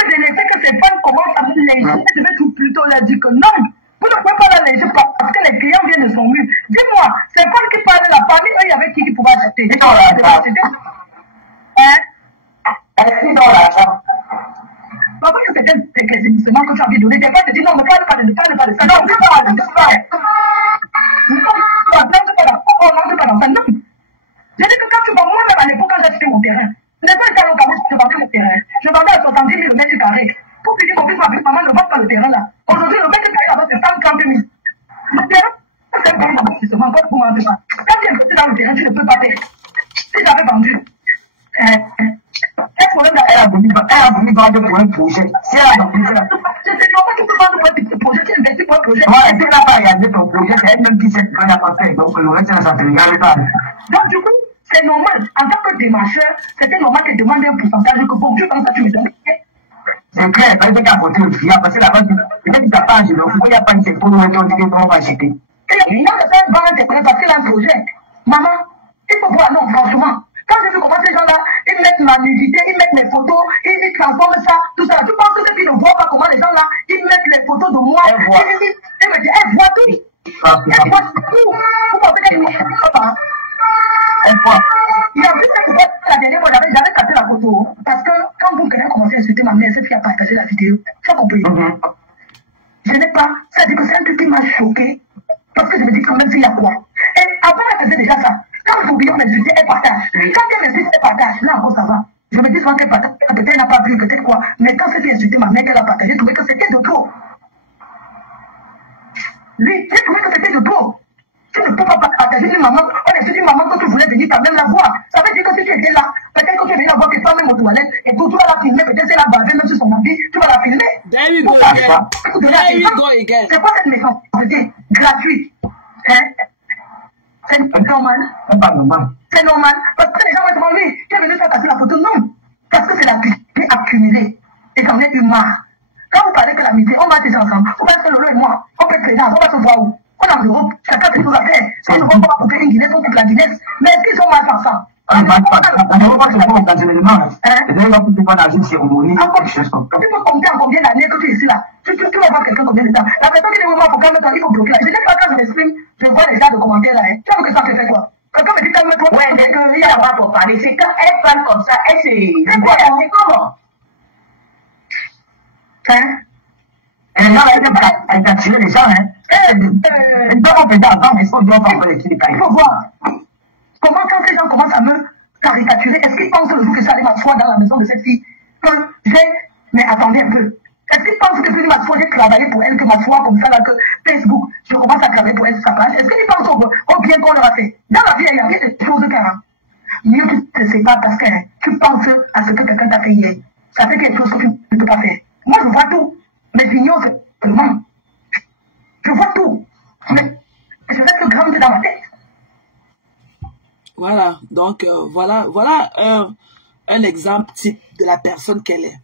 de laisser que ses fans commencent à me léger, je vais tout plutôt leur dire que non, vous ne pouvez pas la léger parce que les clients viennent de son mur. Dis-moi, c'est pas qui parle de la famille, eux, il y avait qui pouvait acheter. Est-ce qu'ils ont l'argent? Parce que c'était éclaircissement que tu as envie de donner. Des fois, tu dis non, mais parle pas de ça. Non, on ne peut pas. Non. J'ai dit que quand tu vas, moi-même à l'époque, quand j'ai acheté mon terrain, les gens étaient au Cameroun, je vendais mon terrain. Je vendais à 70 000 le mètre carré. Pour que tu mon fils, ma fille, maman ne vend pas le terrain là. Aujourd'hui, le mètre carré là-bas, c'est 130 000. Le terrain, c'est un investissement, encore pour moi. Quand tu investis dans le terrain, tu ne peux pas faire. Si j'avais vendu, est-ce qu'on Elle a voulu vendre pour un projet. Si elle a vendu ça. c'est normal que tu peux vendre pour un petit projet, tu investis pour un projet. Ouais, et puis là, pas regarder ton projet, c'est elle-même qui sait qu'on n'a pas fait. Donc, le reste, ça ne regarde pas. Donc, du coup, c'est normal. En tant que démarcheur, c'était normal qu'elle demande un pourcentage que bon, je pense que tu me donnes. C'est clair, il faut qu'apporter le client parce que là-bas, peut-être que tu n'as pas acheté. Donc, il n'y a pas une seconde où on dit qu'on va acheter. Et il y a que ça va être parce qu'il a un projet. Maman, il faut voir, non, franchement. Quand j'ai vu comment ces gens-là, ils mettent ma nudité, ils mettent mes photos, ils transforment ça, tout ça. Tu penses que ces filles ne voient pas comment les gens-là, ils mettent les photos de moi, ils me disent, elle voit tout. Elle voit tout. Vous pensez qu'elle voit pas? Elle voit. Il y a vu cette fois, la dernière fois, j'avais capté la photo. Parce que quand vous avez commencé à insulter ma mère, cette fille a partagé la vidéo. Tu as compris? Je n'ai pas, ça dit que c'est un truc qui m'a choqué. Parce que je me dis quand même s'il y a quoi. Et avant, elle faisait déjà ça. Quand Fouillon m'insultait, elle partage. Quand elle m'insulte, elle partage. Là encore, ça va. Je me dis souvent qu'elle partage. Peut-être elle n'a pas vu, peut-être quoi. Mais quand c'était insulté ma mère, qu'elle a partagé, j'ai trouvé que c'était de trop. Lui, j'ai trouvé que c'était de trop. Tu ne peux pas partager une maman. On insulte une maman quand tu voulais venir quand même la voir. Ça veut dire que si tu étais là, peut-être que tu es venu la voir quelque part même aux toilettes, et tout, tu vas la filmer, peut-être elle a bavé même sur son habit, tu vas la filmer. There you go again. There you go again. C'est quoi cette méchanceté gratuite? Hein? C'est normal. C'est normal. Parce que les gens vont demander, oui, tu es venu faire passer la photo. Non. Parce que c'est la l'amitié accumulée. Et j'en ai eu marre. Quand vous parlez que l'amitié, on va être ensemble. On va être Lolo et moi. On peut être présents. On va se voir où? On est en Europe. Chacun fait choses à faire. Si nous ne va pas couper une Guinness, on coupe la Guinness. Mais est-ce qu'ils ont mal ensemble? On ne va pas se voir occasionnellement. C'est-à-dire qu'on peut pas dans une cérémonie. Quelque chose comme ça. Tu peux compter en combien d'années que tu es ici là? Tu vas voir quelqu'un combien de temps? La personne qui est vraiment pour calmer toi, il faut bloquer là. Je ne sais pas quand je m'exprime, je vois les gens de commentaires là. Tu vois que ça te fait quoi? Quelqu'un me dit calme-toi. Ouais, mais qu'il y a pas pour parler. C'est quand elle parle comme ça, elle c'est comment? Hein? Elle a tiré les gens, hein. Elle doit en faire avant, mais il faut voir. Comment quand ces gens commencent à me caricaturer, est-ce qu'ils pensent le jour que j'allais m'asseoir dans la maison de cette fille que j'ai... Mais attendez un peu. Est-ce qu'ils pensent que depuis ma foi, j'ai travaillé pour elle, que ma foi comme ça, là, que Facebook, je commence à travailler pour elle sur sa page? Est-ce qu'ils pensent au bien qu'on leur a fait? Dans la vie, il y a bien des choses car mieux tu ne sais pas parce que tu penses à ce que quelqu'un t'a fait hier. Ça fait quelque chose que tu ne peux pas faire. Moi, je vois tout. Mais l'ignore, c'est seulement. Je vois tout. Mais je reste grande dans ma tête. Voilà, donc voilà un exemple type de la personne qu'elle est.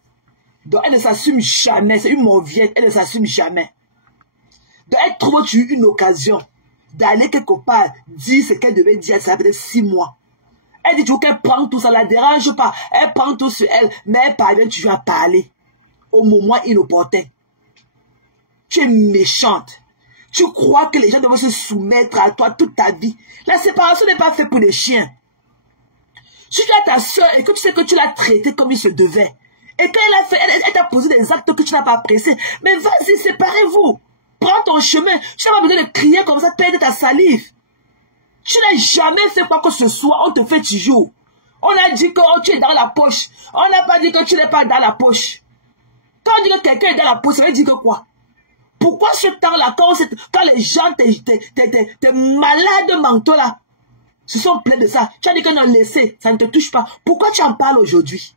Donc elle ne s'assume jamais, c'est une mauvienne, elle ne s'assume jamais. Donc elle trouve une occasion d'aller quelque part, dire ce qu'elle devait dire, ça fait peut-être 6 mois. Elle dit toujours qu'elle prend tout ça, la dérange pas, elle prend tout sur elle, mais elle parvient toujours à parler au moment inopportun. Tu es méchante. Tu crois que les gens doivent se soumettre à toi toute ta vie. La séparation n'est pas faite pour les chiens. Si tu as ta soeur et que tu sais que tu l'as traitée comme il se devait, et qu'elle elle t'a posé des actes que tu n'as pas appréciés, mais vas-y, séparez-vous. Prends ton chemin. Tu n'as pas besoin de crier comme ça, perdre ta salive. Tu n'as jamais fait quoi que ce soit, on te fait toujours. On a dit que tu es dans la poche. On n'a pas dit que tu n'es pas dans la poche. Quand on dit que quelqu'un est dans la poche, ça veut dire que quoi? Pourquoi ce temps-là, quand les gens, tes malades mentaux là, se sont plaints de ça, tu as dit que non, laissez, ça ne te touche pas. Pourquoi tu en parles aujourd'hui?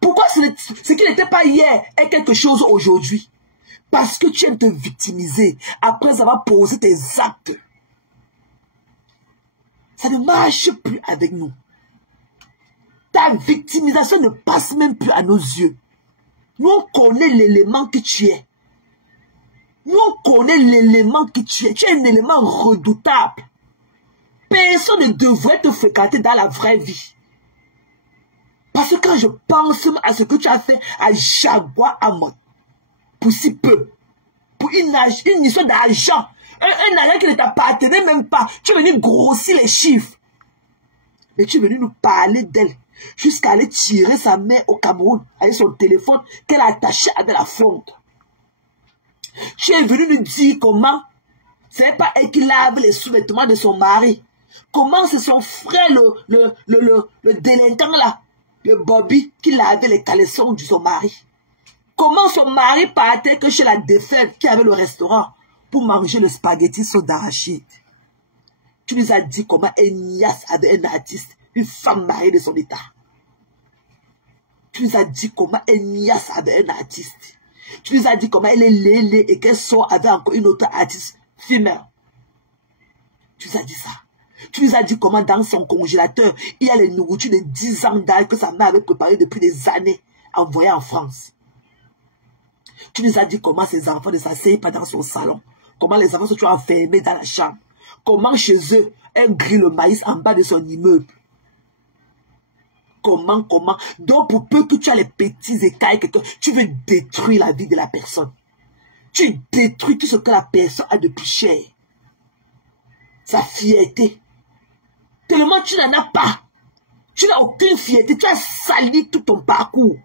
Pourquoi ce qui n'était pas hier est quelque chose aujourd'hui? Parce que tu aimes te victimiser après avoir posé tes actes. Ça ne marche plus avec nous. Ta victimisation ne passe même plus à nos yeux. Nous, on connaît l'élément que tu es. Nous, on connaît l'élément que tu es. Tu es un élément redoutable. Personne ne devrait te fréquenter dans la vraie vie. Parce que quand je pense à ce que tu as fait à Jaguar Amon, pour si peu, pour une histoire d'argent, un argent qui ne t'appartenait même pas, tu es venu grossir les chiffres. Et tu es venu nous parler d'elle, jusqu'à aller tirer sa mère au Cameroun, avec son téléphone qu'elle a attaché avec la fronde. Tu es venu nous dire comment, ce n'est pas elle qui lave les sous-vêtements de son mari. Comment c'est son frère, le délinquant là, le Bobby, qui lavait les caleçons de son mari. Comment son mari partait que chez la défunte qui avait le restaurant pour manger le spaghetti sauce d'arachide. Tu nous as dit comment Enias avait un artiste, une femme mariée de son état. Tu nous as dit comment Enias avait un artiste. Tu nous as dit comment elle est lélée et qu'elle sort avec encore une autre artiste femelle. Tu nous as dit ça. Tu nous as dit comment dans son congélateur, il y a les nourritures de 10 ans d'âge que sa mère avait préparées depuis des années, envoyées en France. Tu nous as dit comment ses enfants ne s'asseyent pas dans son salon. Comment les enfants sont enfermés dans la chambre. Comment chez eux, elle grille le maïs en bas de son immeuble. Comment. Donc pour peu que tu as les petits écailles, tu veux détruire la vie de la personne. Tu détruis tout ce que la personne a de plus cher. Sa fierté. Tellement tu n'en as pas. Tu n'as aucune fierté. Tu as sali tout ton parcours.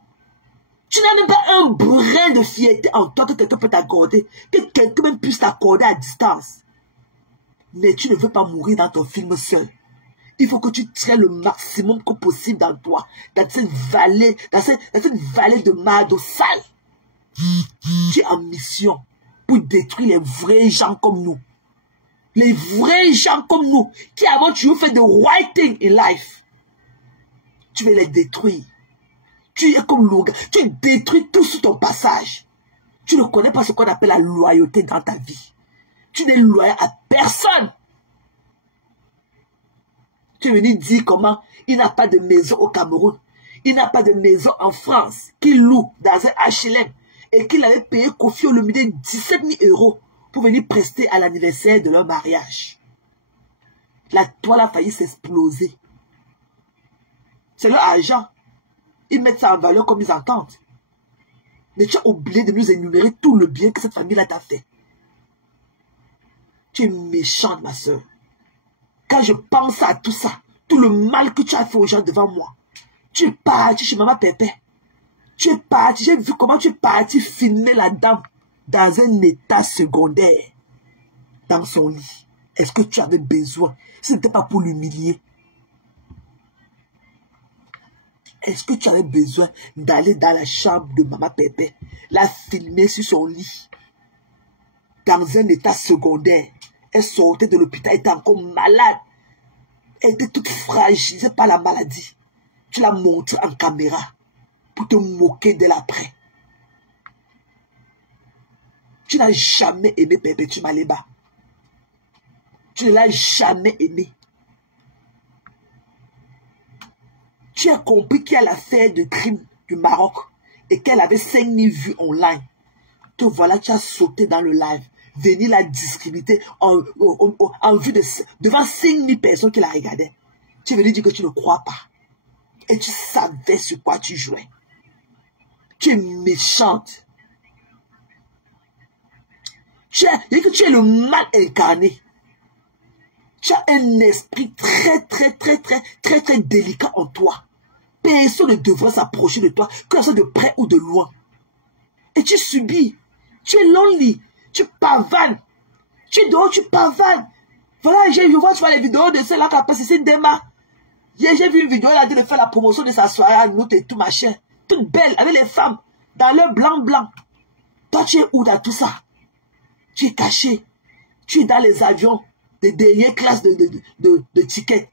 Tu n'as même pas un brin de fierté en toi que quelqu'un peut t'accorder. Que quelqu'un même puisse t'accorder à distance. Mais tu ne veux pas mourir dans ton film seul. Il faut que tu tires le maximum que possible dans toi. Dans cette vallée, dans cette vallée de marde sale. Tu es en mission pour détruire les vrais gens comme nous. Les vrais gens comme nous, qui avant tu fait the right thing in life. Tu veux les détruire. Tu es comme Loga. Tu détruis tout sur ton passage. Tu ne connais pas ce qu'on appelle la loyauté dans ta vie. Tu n'es loyal à personne. Tu es venu dire comment il n'a pas de maison au Cameroun. Il n'a pas de maison en France. Qu'il loue dans un HLM. Et qu'il avait payé Kofi Olomide 17 000 € pour venir prester à l'anniversaire de leur mariage. La toile a failli s'exploser. C'est leur argent. Ils mettent ça en valeur comme ils entendent. Mais tu as oublié de nous énumérer tout le bien que cette famille-là t'a fait. Tu es méchante, ma soeur. Quand je pense à tout ça, tout le mal que tu as fait aux gens devant moi, tu es parti chez Maman Pépé. Tu es parti, j'ai vu comment tu es parti filmer la dame dans un état secondaire, dans son lit. Est-ce que tu avais besoin? Ce n'était pas pour l'humilier. Est-ce que tu avais besoin d'aller dans la chambre de Maman Pépé, la filmer sur son lit, dans un état secondaire? Elle sortait de l'hôpital, elle était encore malade. Elle était toute fragilisée par la maladie. Tu l'as montrée en caméra pour te moquer de l'après. Tu n'as jamais aimé Perpétue Maleba. Tu ne l'as jamais aimé. Tu as compris qu'il y a l'affaire de crime du Maroc et qu'elle avait 5000 vues online. Te voilà, tu as sauté dans le live, venir la discriminer en vue devant 5000 personnes qui la regardaient. Tu es venu dire que tu ne crois pas. Et tu savais sur quoi tu jouais. Tu es méchante. Tu es le mal incarné. Tu as un esprit très délicat en toi. Personne ne devrait s'approcher de toi, que ce soit de près ou de loin. Et tu subis. Tu es lonely. Tu pavanes. Tu dors, tu pavanes. Voilà, je vois les vidéos de celle-là qui a passé cette démarche. J'ai vu une vidéo, elle a dit de faire la promotion de sa soirée à nous et tout machin. Toute belle, avec les femmes, dans leur blanc. Toi, tu es où dans tout ça? Tu es caché. Tu es dans les avions de dernière classe de tickets.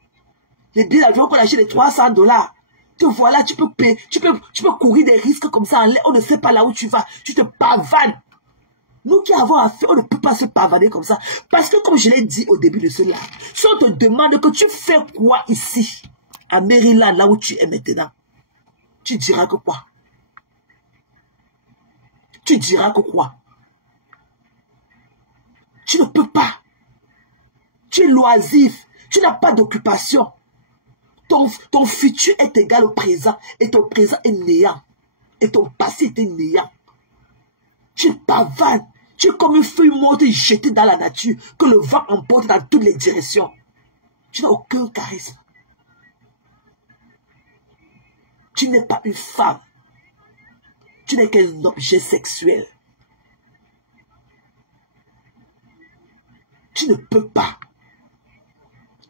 Les billets d'avion qu'on achète de $300. Te voilà, tu peux courir des risques comme ça en l'air, on ne sait pas là où tu vas, tu te pavanes. Nous qui avons affaire, on ne peut pas se pavaner comme ça. Parce que comme je l'ai dit au début de cela, si on te demande que tu fais quoi ici, à Maryland, là où tu es maintenant, tu diras que quoi? Tu diras que quoi? Tu ne peux pas. Tu es loisif. Tu n'as pas d'occupation. Ton futur est égal au présent. Et ton présent est néant. Et ton passé est néant. Tu pavanes. Tu es comme une feuille morte jetée dans la nature. Que le vent emporte dans toutes les directions. Tu n'as aucun charisme. Tu n'es pas une femme. Tu n'es qu'un objet sexuel. Tu ne peux pas.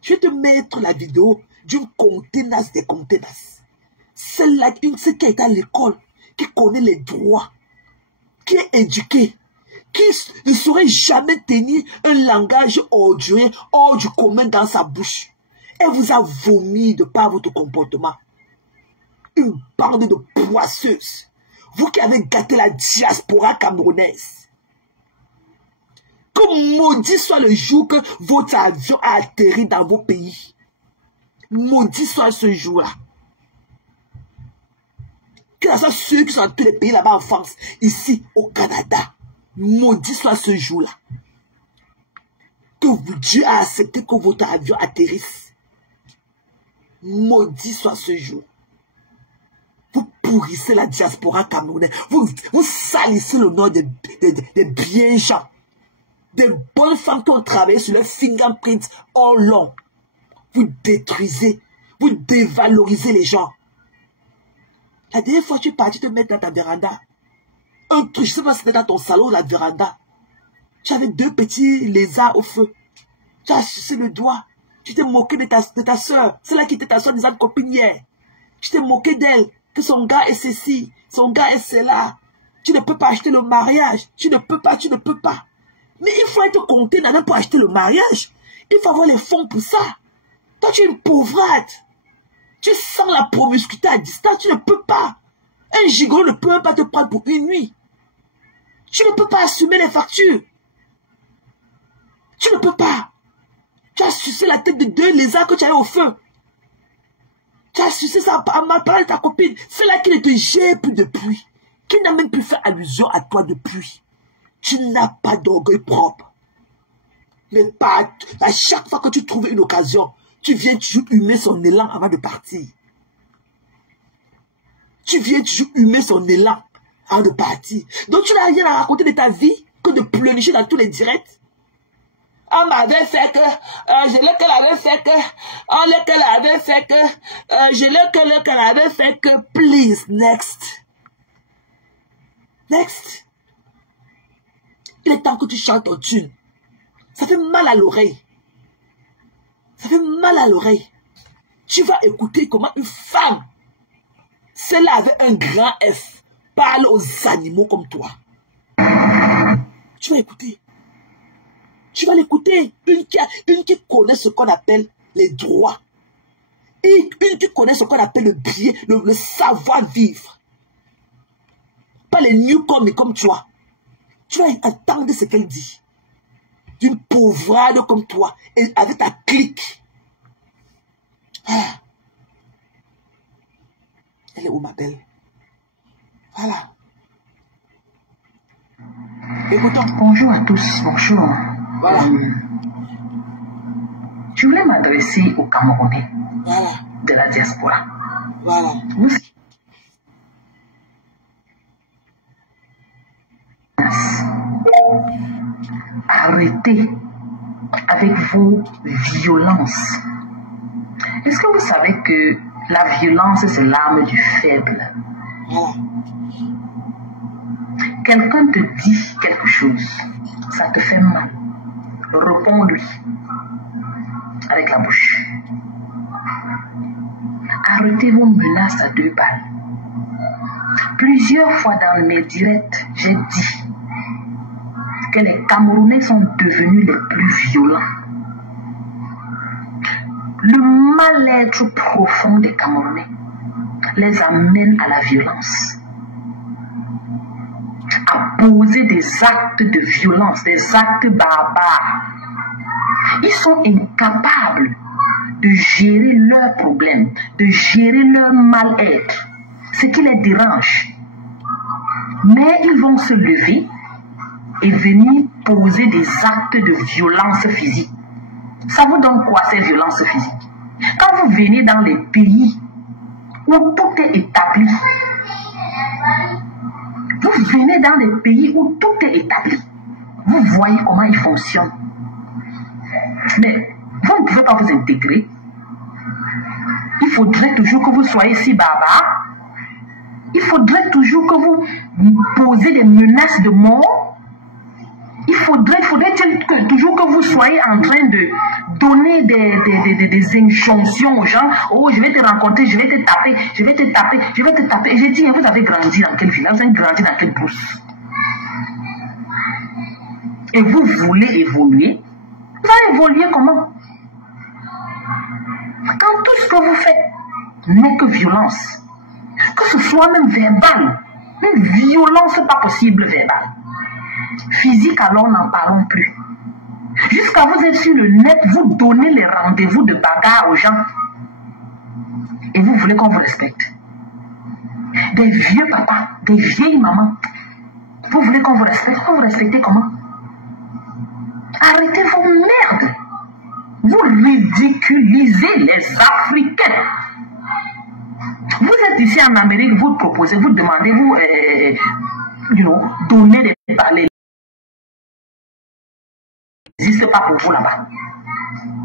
Je vais te mettre la vidéo d'une contenace des contenaces. Celle-là, celle qui est à l'école, qui connaît les droits, qui est éduquée, qui ne saurait jamais tenir un langage ordurier, hors du commun dans sa bouche. Elle vous a vomi de par votre comportement. Une bande de poisseuses. Vous qui avez gâté la diaspora camerounaise. Que maudit soit le jour que votre avion a atterri dans vos pays. Maudit soit ce jour-là. Que ce soit ceux qui sont dans tous les pays là-bas en France, ici au Canada. Maudit soit ce jour-là. Que Dieu a accepté que votre avion atterrisse. Maudit soit ce jour. Vous pourrissez la diaspora camerounaise. Vous salissez le nom des bien gens. Des bonnes femmes qui ont travaillé sur leur fingerprint en long. Vous détruisez. Vous dévalorisez les gens. La dernière fois, tu es parti te mettre dans ta véranda. Un truc, je ne sais pas si c'était dans ton salon ou la véranda. Tu avais deux petits lézards au feu. Tu as sucé le doigt. Tu t'es moqué de ta soeur. C'est là qui était ta soeur, disant copine hier. Tu t'es moqué d'elle. Que son gars est ceci. Son gars est cela. Tu ne peux pas acheter le mariage. Tu ne peux pas, tu ne peux pas. Mais il faut être compté maintenant pour acheter le mariage. Il faut avoir les fonds pour ça. Toi, tu es une pauvrade. Tu sens la promiscuité à distance. Tu ne peux pas. Un gigolo ne peut même pas te prendre pour une nuit. Tu ne peux pas assumer les factures. Tu ne peux pas. Tu as sucé la tête de deux lézards que tu as eu au feu. Tu as sucé ça à ma part de ta copine. C'est là qui ne te gère plus de pluie. Qui n'a même plus fait allusion à toi de pluie. Tu n'as pas d'orgueil propre. Mais pas à chaque fois que tu trouves une occasion, tu viens toujours humer son élan avant de partir. Tu viens toujours humer son élan avant de partir. Donc tu n'as rien à raconter de ta vie que de pleurnicher dans tous les directs. On m'avait fait que, je l'ai qu'elle avait fait que, on l'est qu'elle avait fait que, je l'ai qu'elle avait fait que, please, next. Next. Il est temps que tu chantes ton tune. Ça fait mal à l'oreille. Ça fait mal à l'oreille. Tu vas écouter comment une femme, celle-là avec un grand F, parle aux animaux comme toi. Tu vas écouter. Tu vas l'écouter. Une qui connaît ce qu'on appelle les droits. Et une qui connaît ce qu'on appelle le bien, le savoir-vivre. Pas les newcomers comme toi. Tu vas entendre ce qu'elle dit. D'une pauvrade comme toi. Et avec ta clique. Ah. Elle est où, ma belle? Voilà. Écoutons. Bonjour à tous. Bonjour. Voilà. Je voulais m'adresser aux Camerounais. Voilà. De la diaspora. Voilà. Arrêtez avec vos violences. Est-ce que vous savez que la violence, c'est l'arme du faible? Voilà. Quelqu'un te dit quelque chose, ça te fait mal. Réponds-lui avec la bouche. Arrêtez vos menaces à deux balles. Plusieurs fois dans mes directs, j'ai dit que les Camerounais sont devenus les plus violents. Le mal-être profond des Camerounais les amène à la violence, à poser des actes de violence, des actes barbares. Ils sont incapables de gérer leurs problèmes, de gérer leur mal-être, ce qui les dérange. Mais ils vont se lever et venir poser des actes de violence physique. Ça vous donne quoi ces violences physiques? Quand vous venez dans les pays où tout est établi, vous venez dans les pays où tout est établi, vous voyez comment ils fonctionnent. Mais vous ne pouvez pas vous intégrer. Il faudrait toujours que vous soyez si barbare. Il faudrait toujours que vous posez des menaces de mort. Il faudrait toujours que vous soyez en train de donner des injonctions aux gens. Oh, je vais te rencontrer, je vais te taper, je vais te taper, je vais te taper. Et j'ai dit, vous avez grandi dans quelle village? Vous avez grandi dans quelle brousse? Et vous voulez évoluer? Vous allez évoluer comment? Quand tout ce que vous faites n'est que violence, que ce soit même verbal, une violence pas possible verbale. Physique, alors n'en parlons plus. Jusqu'à vous êtes sur le net, vous donnez les rendez-vous de bagarre aux gens. Et vous voulez qu'on vous respecte. Des vieux papas, des vieilles mamans. Vous voulez qu'on vous respecte? Vous respectez comment? Arrêtez vos merdes. Vous ridiculisez les Africains. Vous êtes ici en Amérique, vous proposez, vous demandez, vous donnez des parler. Ça n'existe pas pour vous là-bas.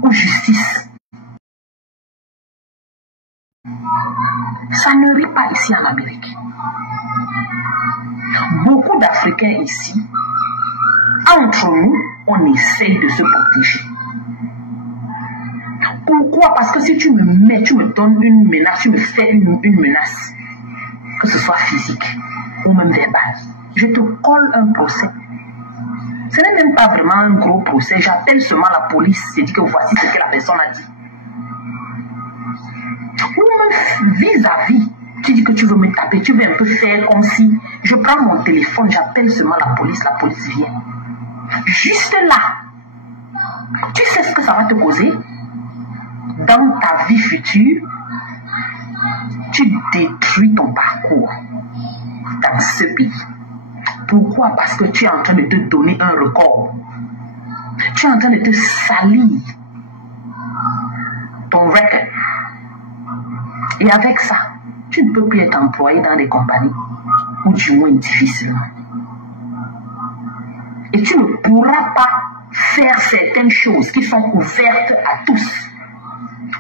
Ou justice. Ça ne rit pas ici en Amérique. Beaucoup d'Africains ici, entre nous, on essaye de se protéger. Pourquoi? Parce que si tu me mets, tu me donnes une menace, tu me fais une menace, que ce soit physique ou même verbale, je te colle un procès. Ce n'est même pas vraiment un gros procès. J'appelle seulement la police et dis que voici ce que la personne a dit. Ou même vis-à-vis, tu dis que tu veux me taper, tu veux un peu faire comme si je prends mon téléphone, j'appelle seulement la police vient. Juste là, tu sais ce que ça va te causer? Dans ta vie future, tu détruis ton parcours dans ce pays. Pourquoi? Parce que tu es en train de te donner un record. Tu es en train de te salir ton record. Et avec ça, tu ne peux plus être employé dans des compagnies, ou du moins difficilement. Et tu ne pourras pas faire certaines choses qui sont ouvertes à tous.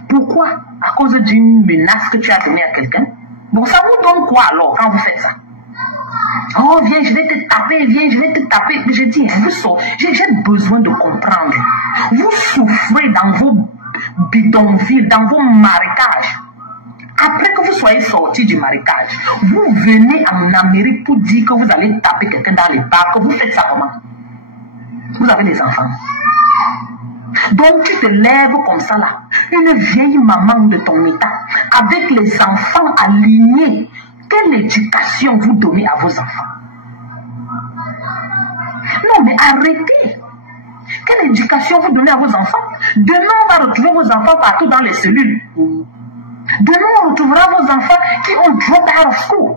Pourquoi? À cause d'une menace que tu as donnée à quelqu'un. Bon, ça vous donne quoi alors quand vous faites ça? Oh, viens, je vais te taper, viens, je vais te taper. Je dis, j'ai besoin de comprendre. Vous souffrez dans vos bidonvilles, dans vos marécages. Après que vous soyez sorti du marécage, vous venez en Amérique pour dire que vous allez taper quelqu'un dans les parcs. Vous faites ça comment? Vous avez des enfants. Donc tu te lèves comme ça là, une vieille maman de ton état, avec les enfants alignés. Quelle éducation vous donnez à vos enfants? Non, mais arrêtez. Quelle éducation vous donnez à vos enfants? Demain, on va retrouver vos enfants partout dans les cellules. Demain, on retrouvera vos enfants qui ont drop out of school.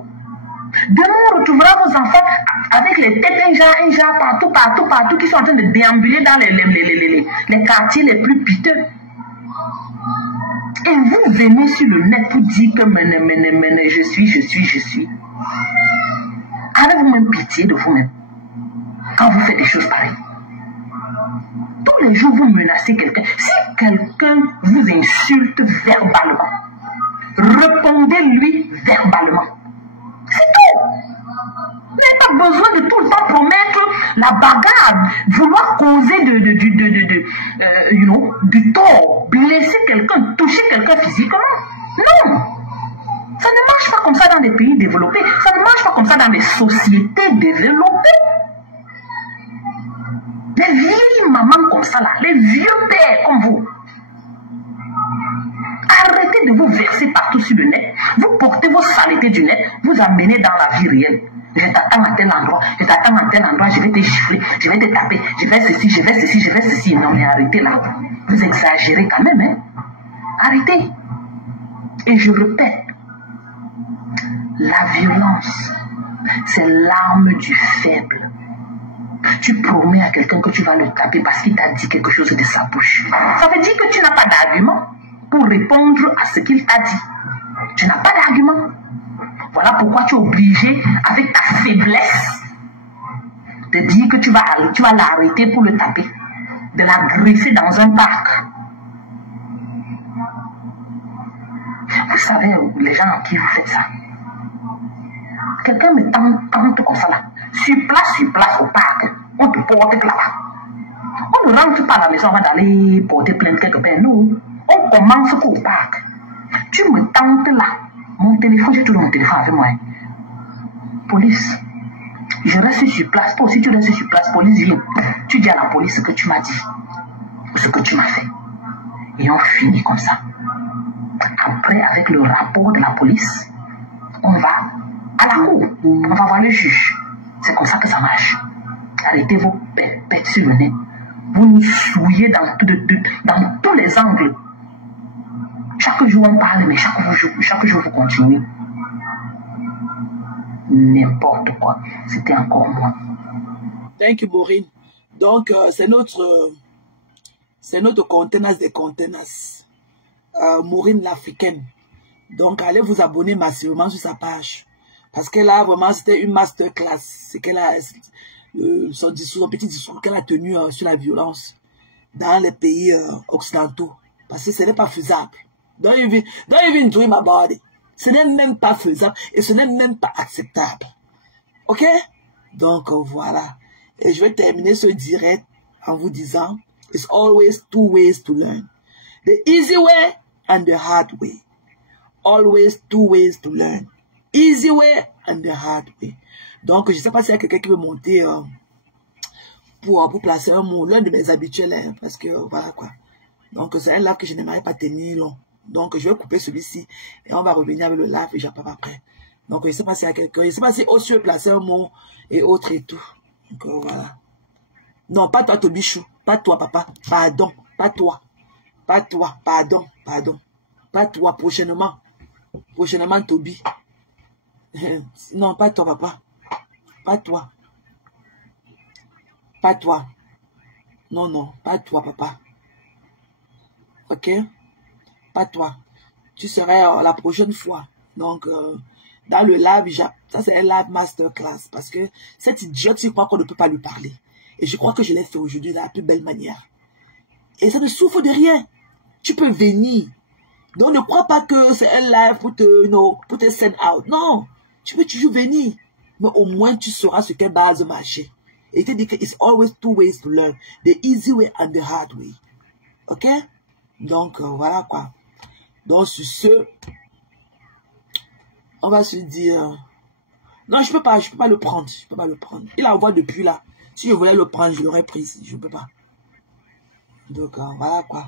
Demain, on retrouvera vos enfants avec les têtes un genre, partout, qui sont en train de déambuler dans les quartiers les plus piteux. Et vous venez sur le net pour dire que je suis. Avez-vous même pitié de vous-même quand vous faites des choses pareilles? Tous les jours, vous menacez quelqu'un. Si quelqu'un vous insulte verbalement, répondez-lui verbalement. C'est tout. Vous n'avez pas besoin de tout le temps promettre la bagarre, vouloir causer du tort, blesser quelqu'un, toucher quelqu'un physiquement. Non. Ça ne marche pas comme ça dans des pays développés. Ça ne marche pas comme ça dans des sociétés développées. Les vieilles mamans comme ça là, les vieux pères comme vous. Arrêtez de vous verser partout sur le net. Vous portez vos saletés du net, vous amenez dans la vie réelle. Je t'attends à tel endroit, je t'attends à tel endroit, je vais te gifler, je vais te taper, je vais ceci, je vais ceci, je vais ceci. Non mais arrêtez là. Vous exagérez quand même, hein. Arrêtez. Et je répète, la violence, c'est l'arme du faible. Tu promets à quelqu'un que tu vas le taper parce qu'il t'a dit quelque chose de sa bouche. Ça veut dire que tu n'as pas d'argument pour répondre à ce qu'il t'a dit. Tu n'as pas d'argument. Voilà pourquoi tu es obligé, avec ta faiblesse, de dire que tu vas l'arrêter pour le taper, de la greffer dans un parc. Vous savez, les gens à qui vous faites ça, quelqu'un me tente comme ça là. Sur place au parc, on te porte là-bas. On ne rentre pas à la maison avant d'aller porter plainte quelque part. Non, on commence au parc. Tu me tentes là. Mon téléphone, j'ai toujours mon téléphone avec moi. Police, je reste sur place. Toi aussi, tu restes sur place. Police vient. Tu dis à la police ce que tu m'as dit, ce que tu m'as fait. Et on finit comme ça. Après, avec le rapport de la police, on va à la cour. On va voir le juge. C'est comme ça que ça marche. Arrêtez vos pètes sur le nez. Vous nous souillez dans tous les angles. Chaque jour on parle, mais chaque jour vous continuez. N'importe quoi. C'était encore moi. Thank you, Maureen. Donc, c'est notre contenance des contenances. Maureen l'Africaine. Donc, allez vous abonner massivement sur sa page. Parce que là, vraiment, c'était une masterclass. C'est qu'elle a son petit discours qu'elle a tenu sur la violence dans les pays occidentaux. Parce que ce n'est pas faisable. Don't even dream about it. Ce n'est même pas faisable et ce n'est même pas acceptable. Ok? Donc, voilà. Et je vais terminer ce direct en vous disant, it's always two ways to learn. The easy way and the hard way. Always two ways to learn. Easy way and the hard way. Donc, je ne sais pas s'il y a quelqu'un qui veut monter pour placer un mot, l'un de mes habituels, hein, parce que voilà quoi. Donc, c'est un live que je n'aimerais pas tenir long. Donc, je vais couper celui-ci et on va revenir avec le live et j'ai pas après. Donc, je ne sais pas s'il y a quelqu'un, je ne sais pas si Ossu veut placer un mot et autres et tout. Donc, voilà. Non, pas toi, Tobichou. Pas toi, papa. Pardon. Pas toi. Pas toi. Pardon. Pardon. Pas toi. Prochainement. Prochainement, Toby. Non, pas toi, papa. Pas toi. Pas toi. Non, non, pas toi, papa. Ok? Pas toi. Tu serais la prochaine fois. Donc, dans le live, ça c'est un live masterclass. Parce que cette idiote, il croit qu'on ne peut pas lui parler. Et je crois que je l'ai fait aujourd'hui de la plus belle manière. Et ça ne souffre de rien. Tu peux venir. Donc, ne crois pas que c'est un live pour te send out. Non. Tu peux toujours venir. Mais au moins, tu sauras sur quelle base marcher. Et il te dit que it's always two ways to learn. The easy way and the hard way. Ok? Donc, voilà quoi. Donc, sur ce, on va se dire... Non, je peux pas le prendre. Je peux pas le prendre. Il envoie depuis là. Si je voulais le prendre, je l'aurais pris. Je peux pas. Donc, voilà quoi.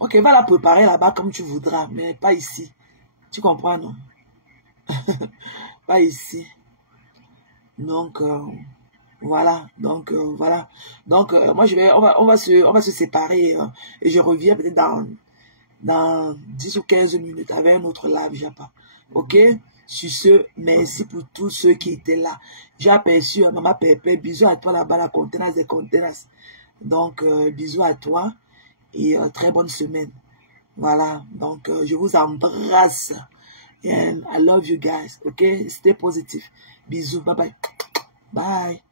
Ok, va la préparer là-bas comme tu voudras, mais pas ici. Tu comprends, non? Pas ici. Donc, voilà. Donc, voilà. Donc, moi, on va se séparer et je reviens peut-être dans 10 ou 15 minutes avec un autre live, j'ai pas. Ok? Sur ce, merci pour tous ceux qui étaient là. J'ai aperçu Maman Pépé. Bisous à toi là-bas, la contenance des contenances. Donc, bisous à toi et très bonne semaine. Voilà. Donc, je vous embrasse. And I love you guys. Ok? Stay positive. Bisous. Bye bye. Bye.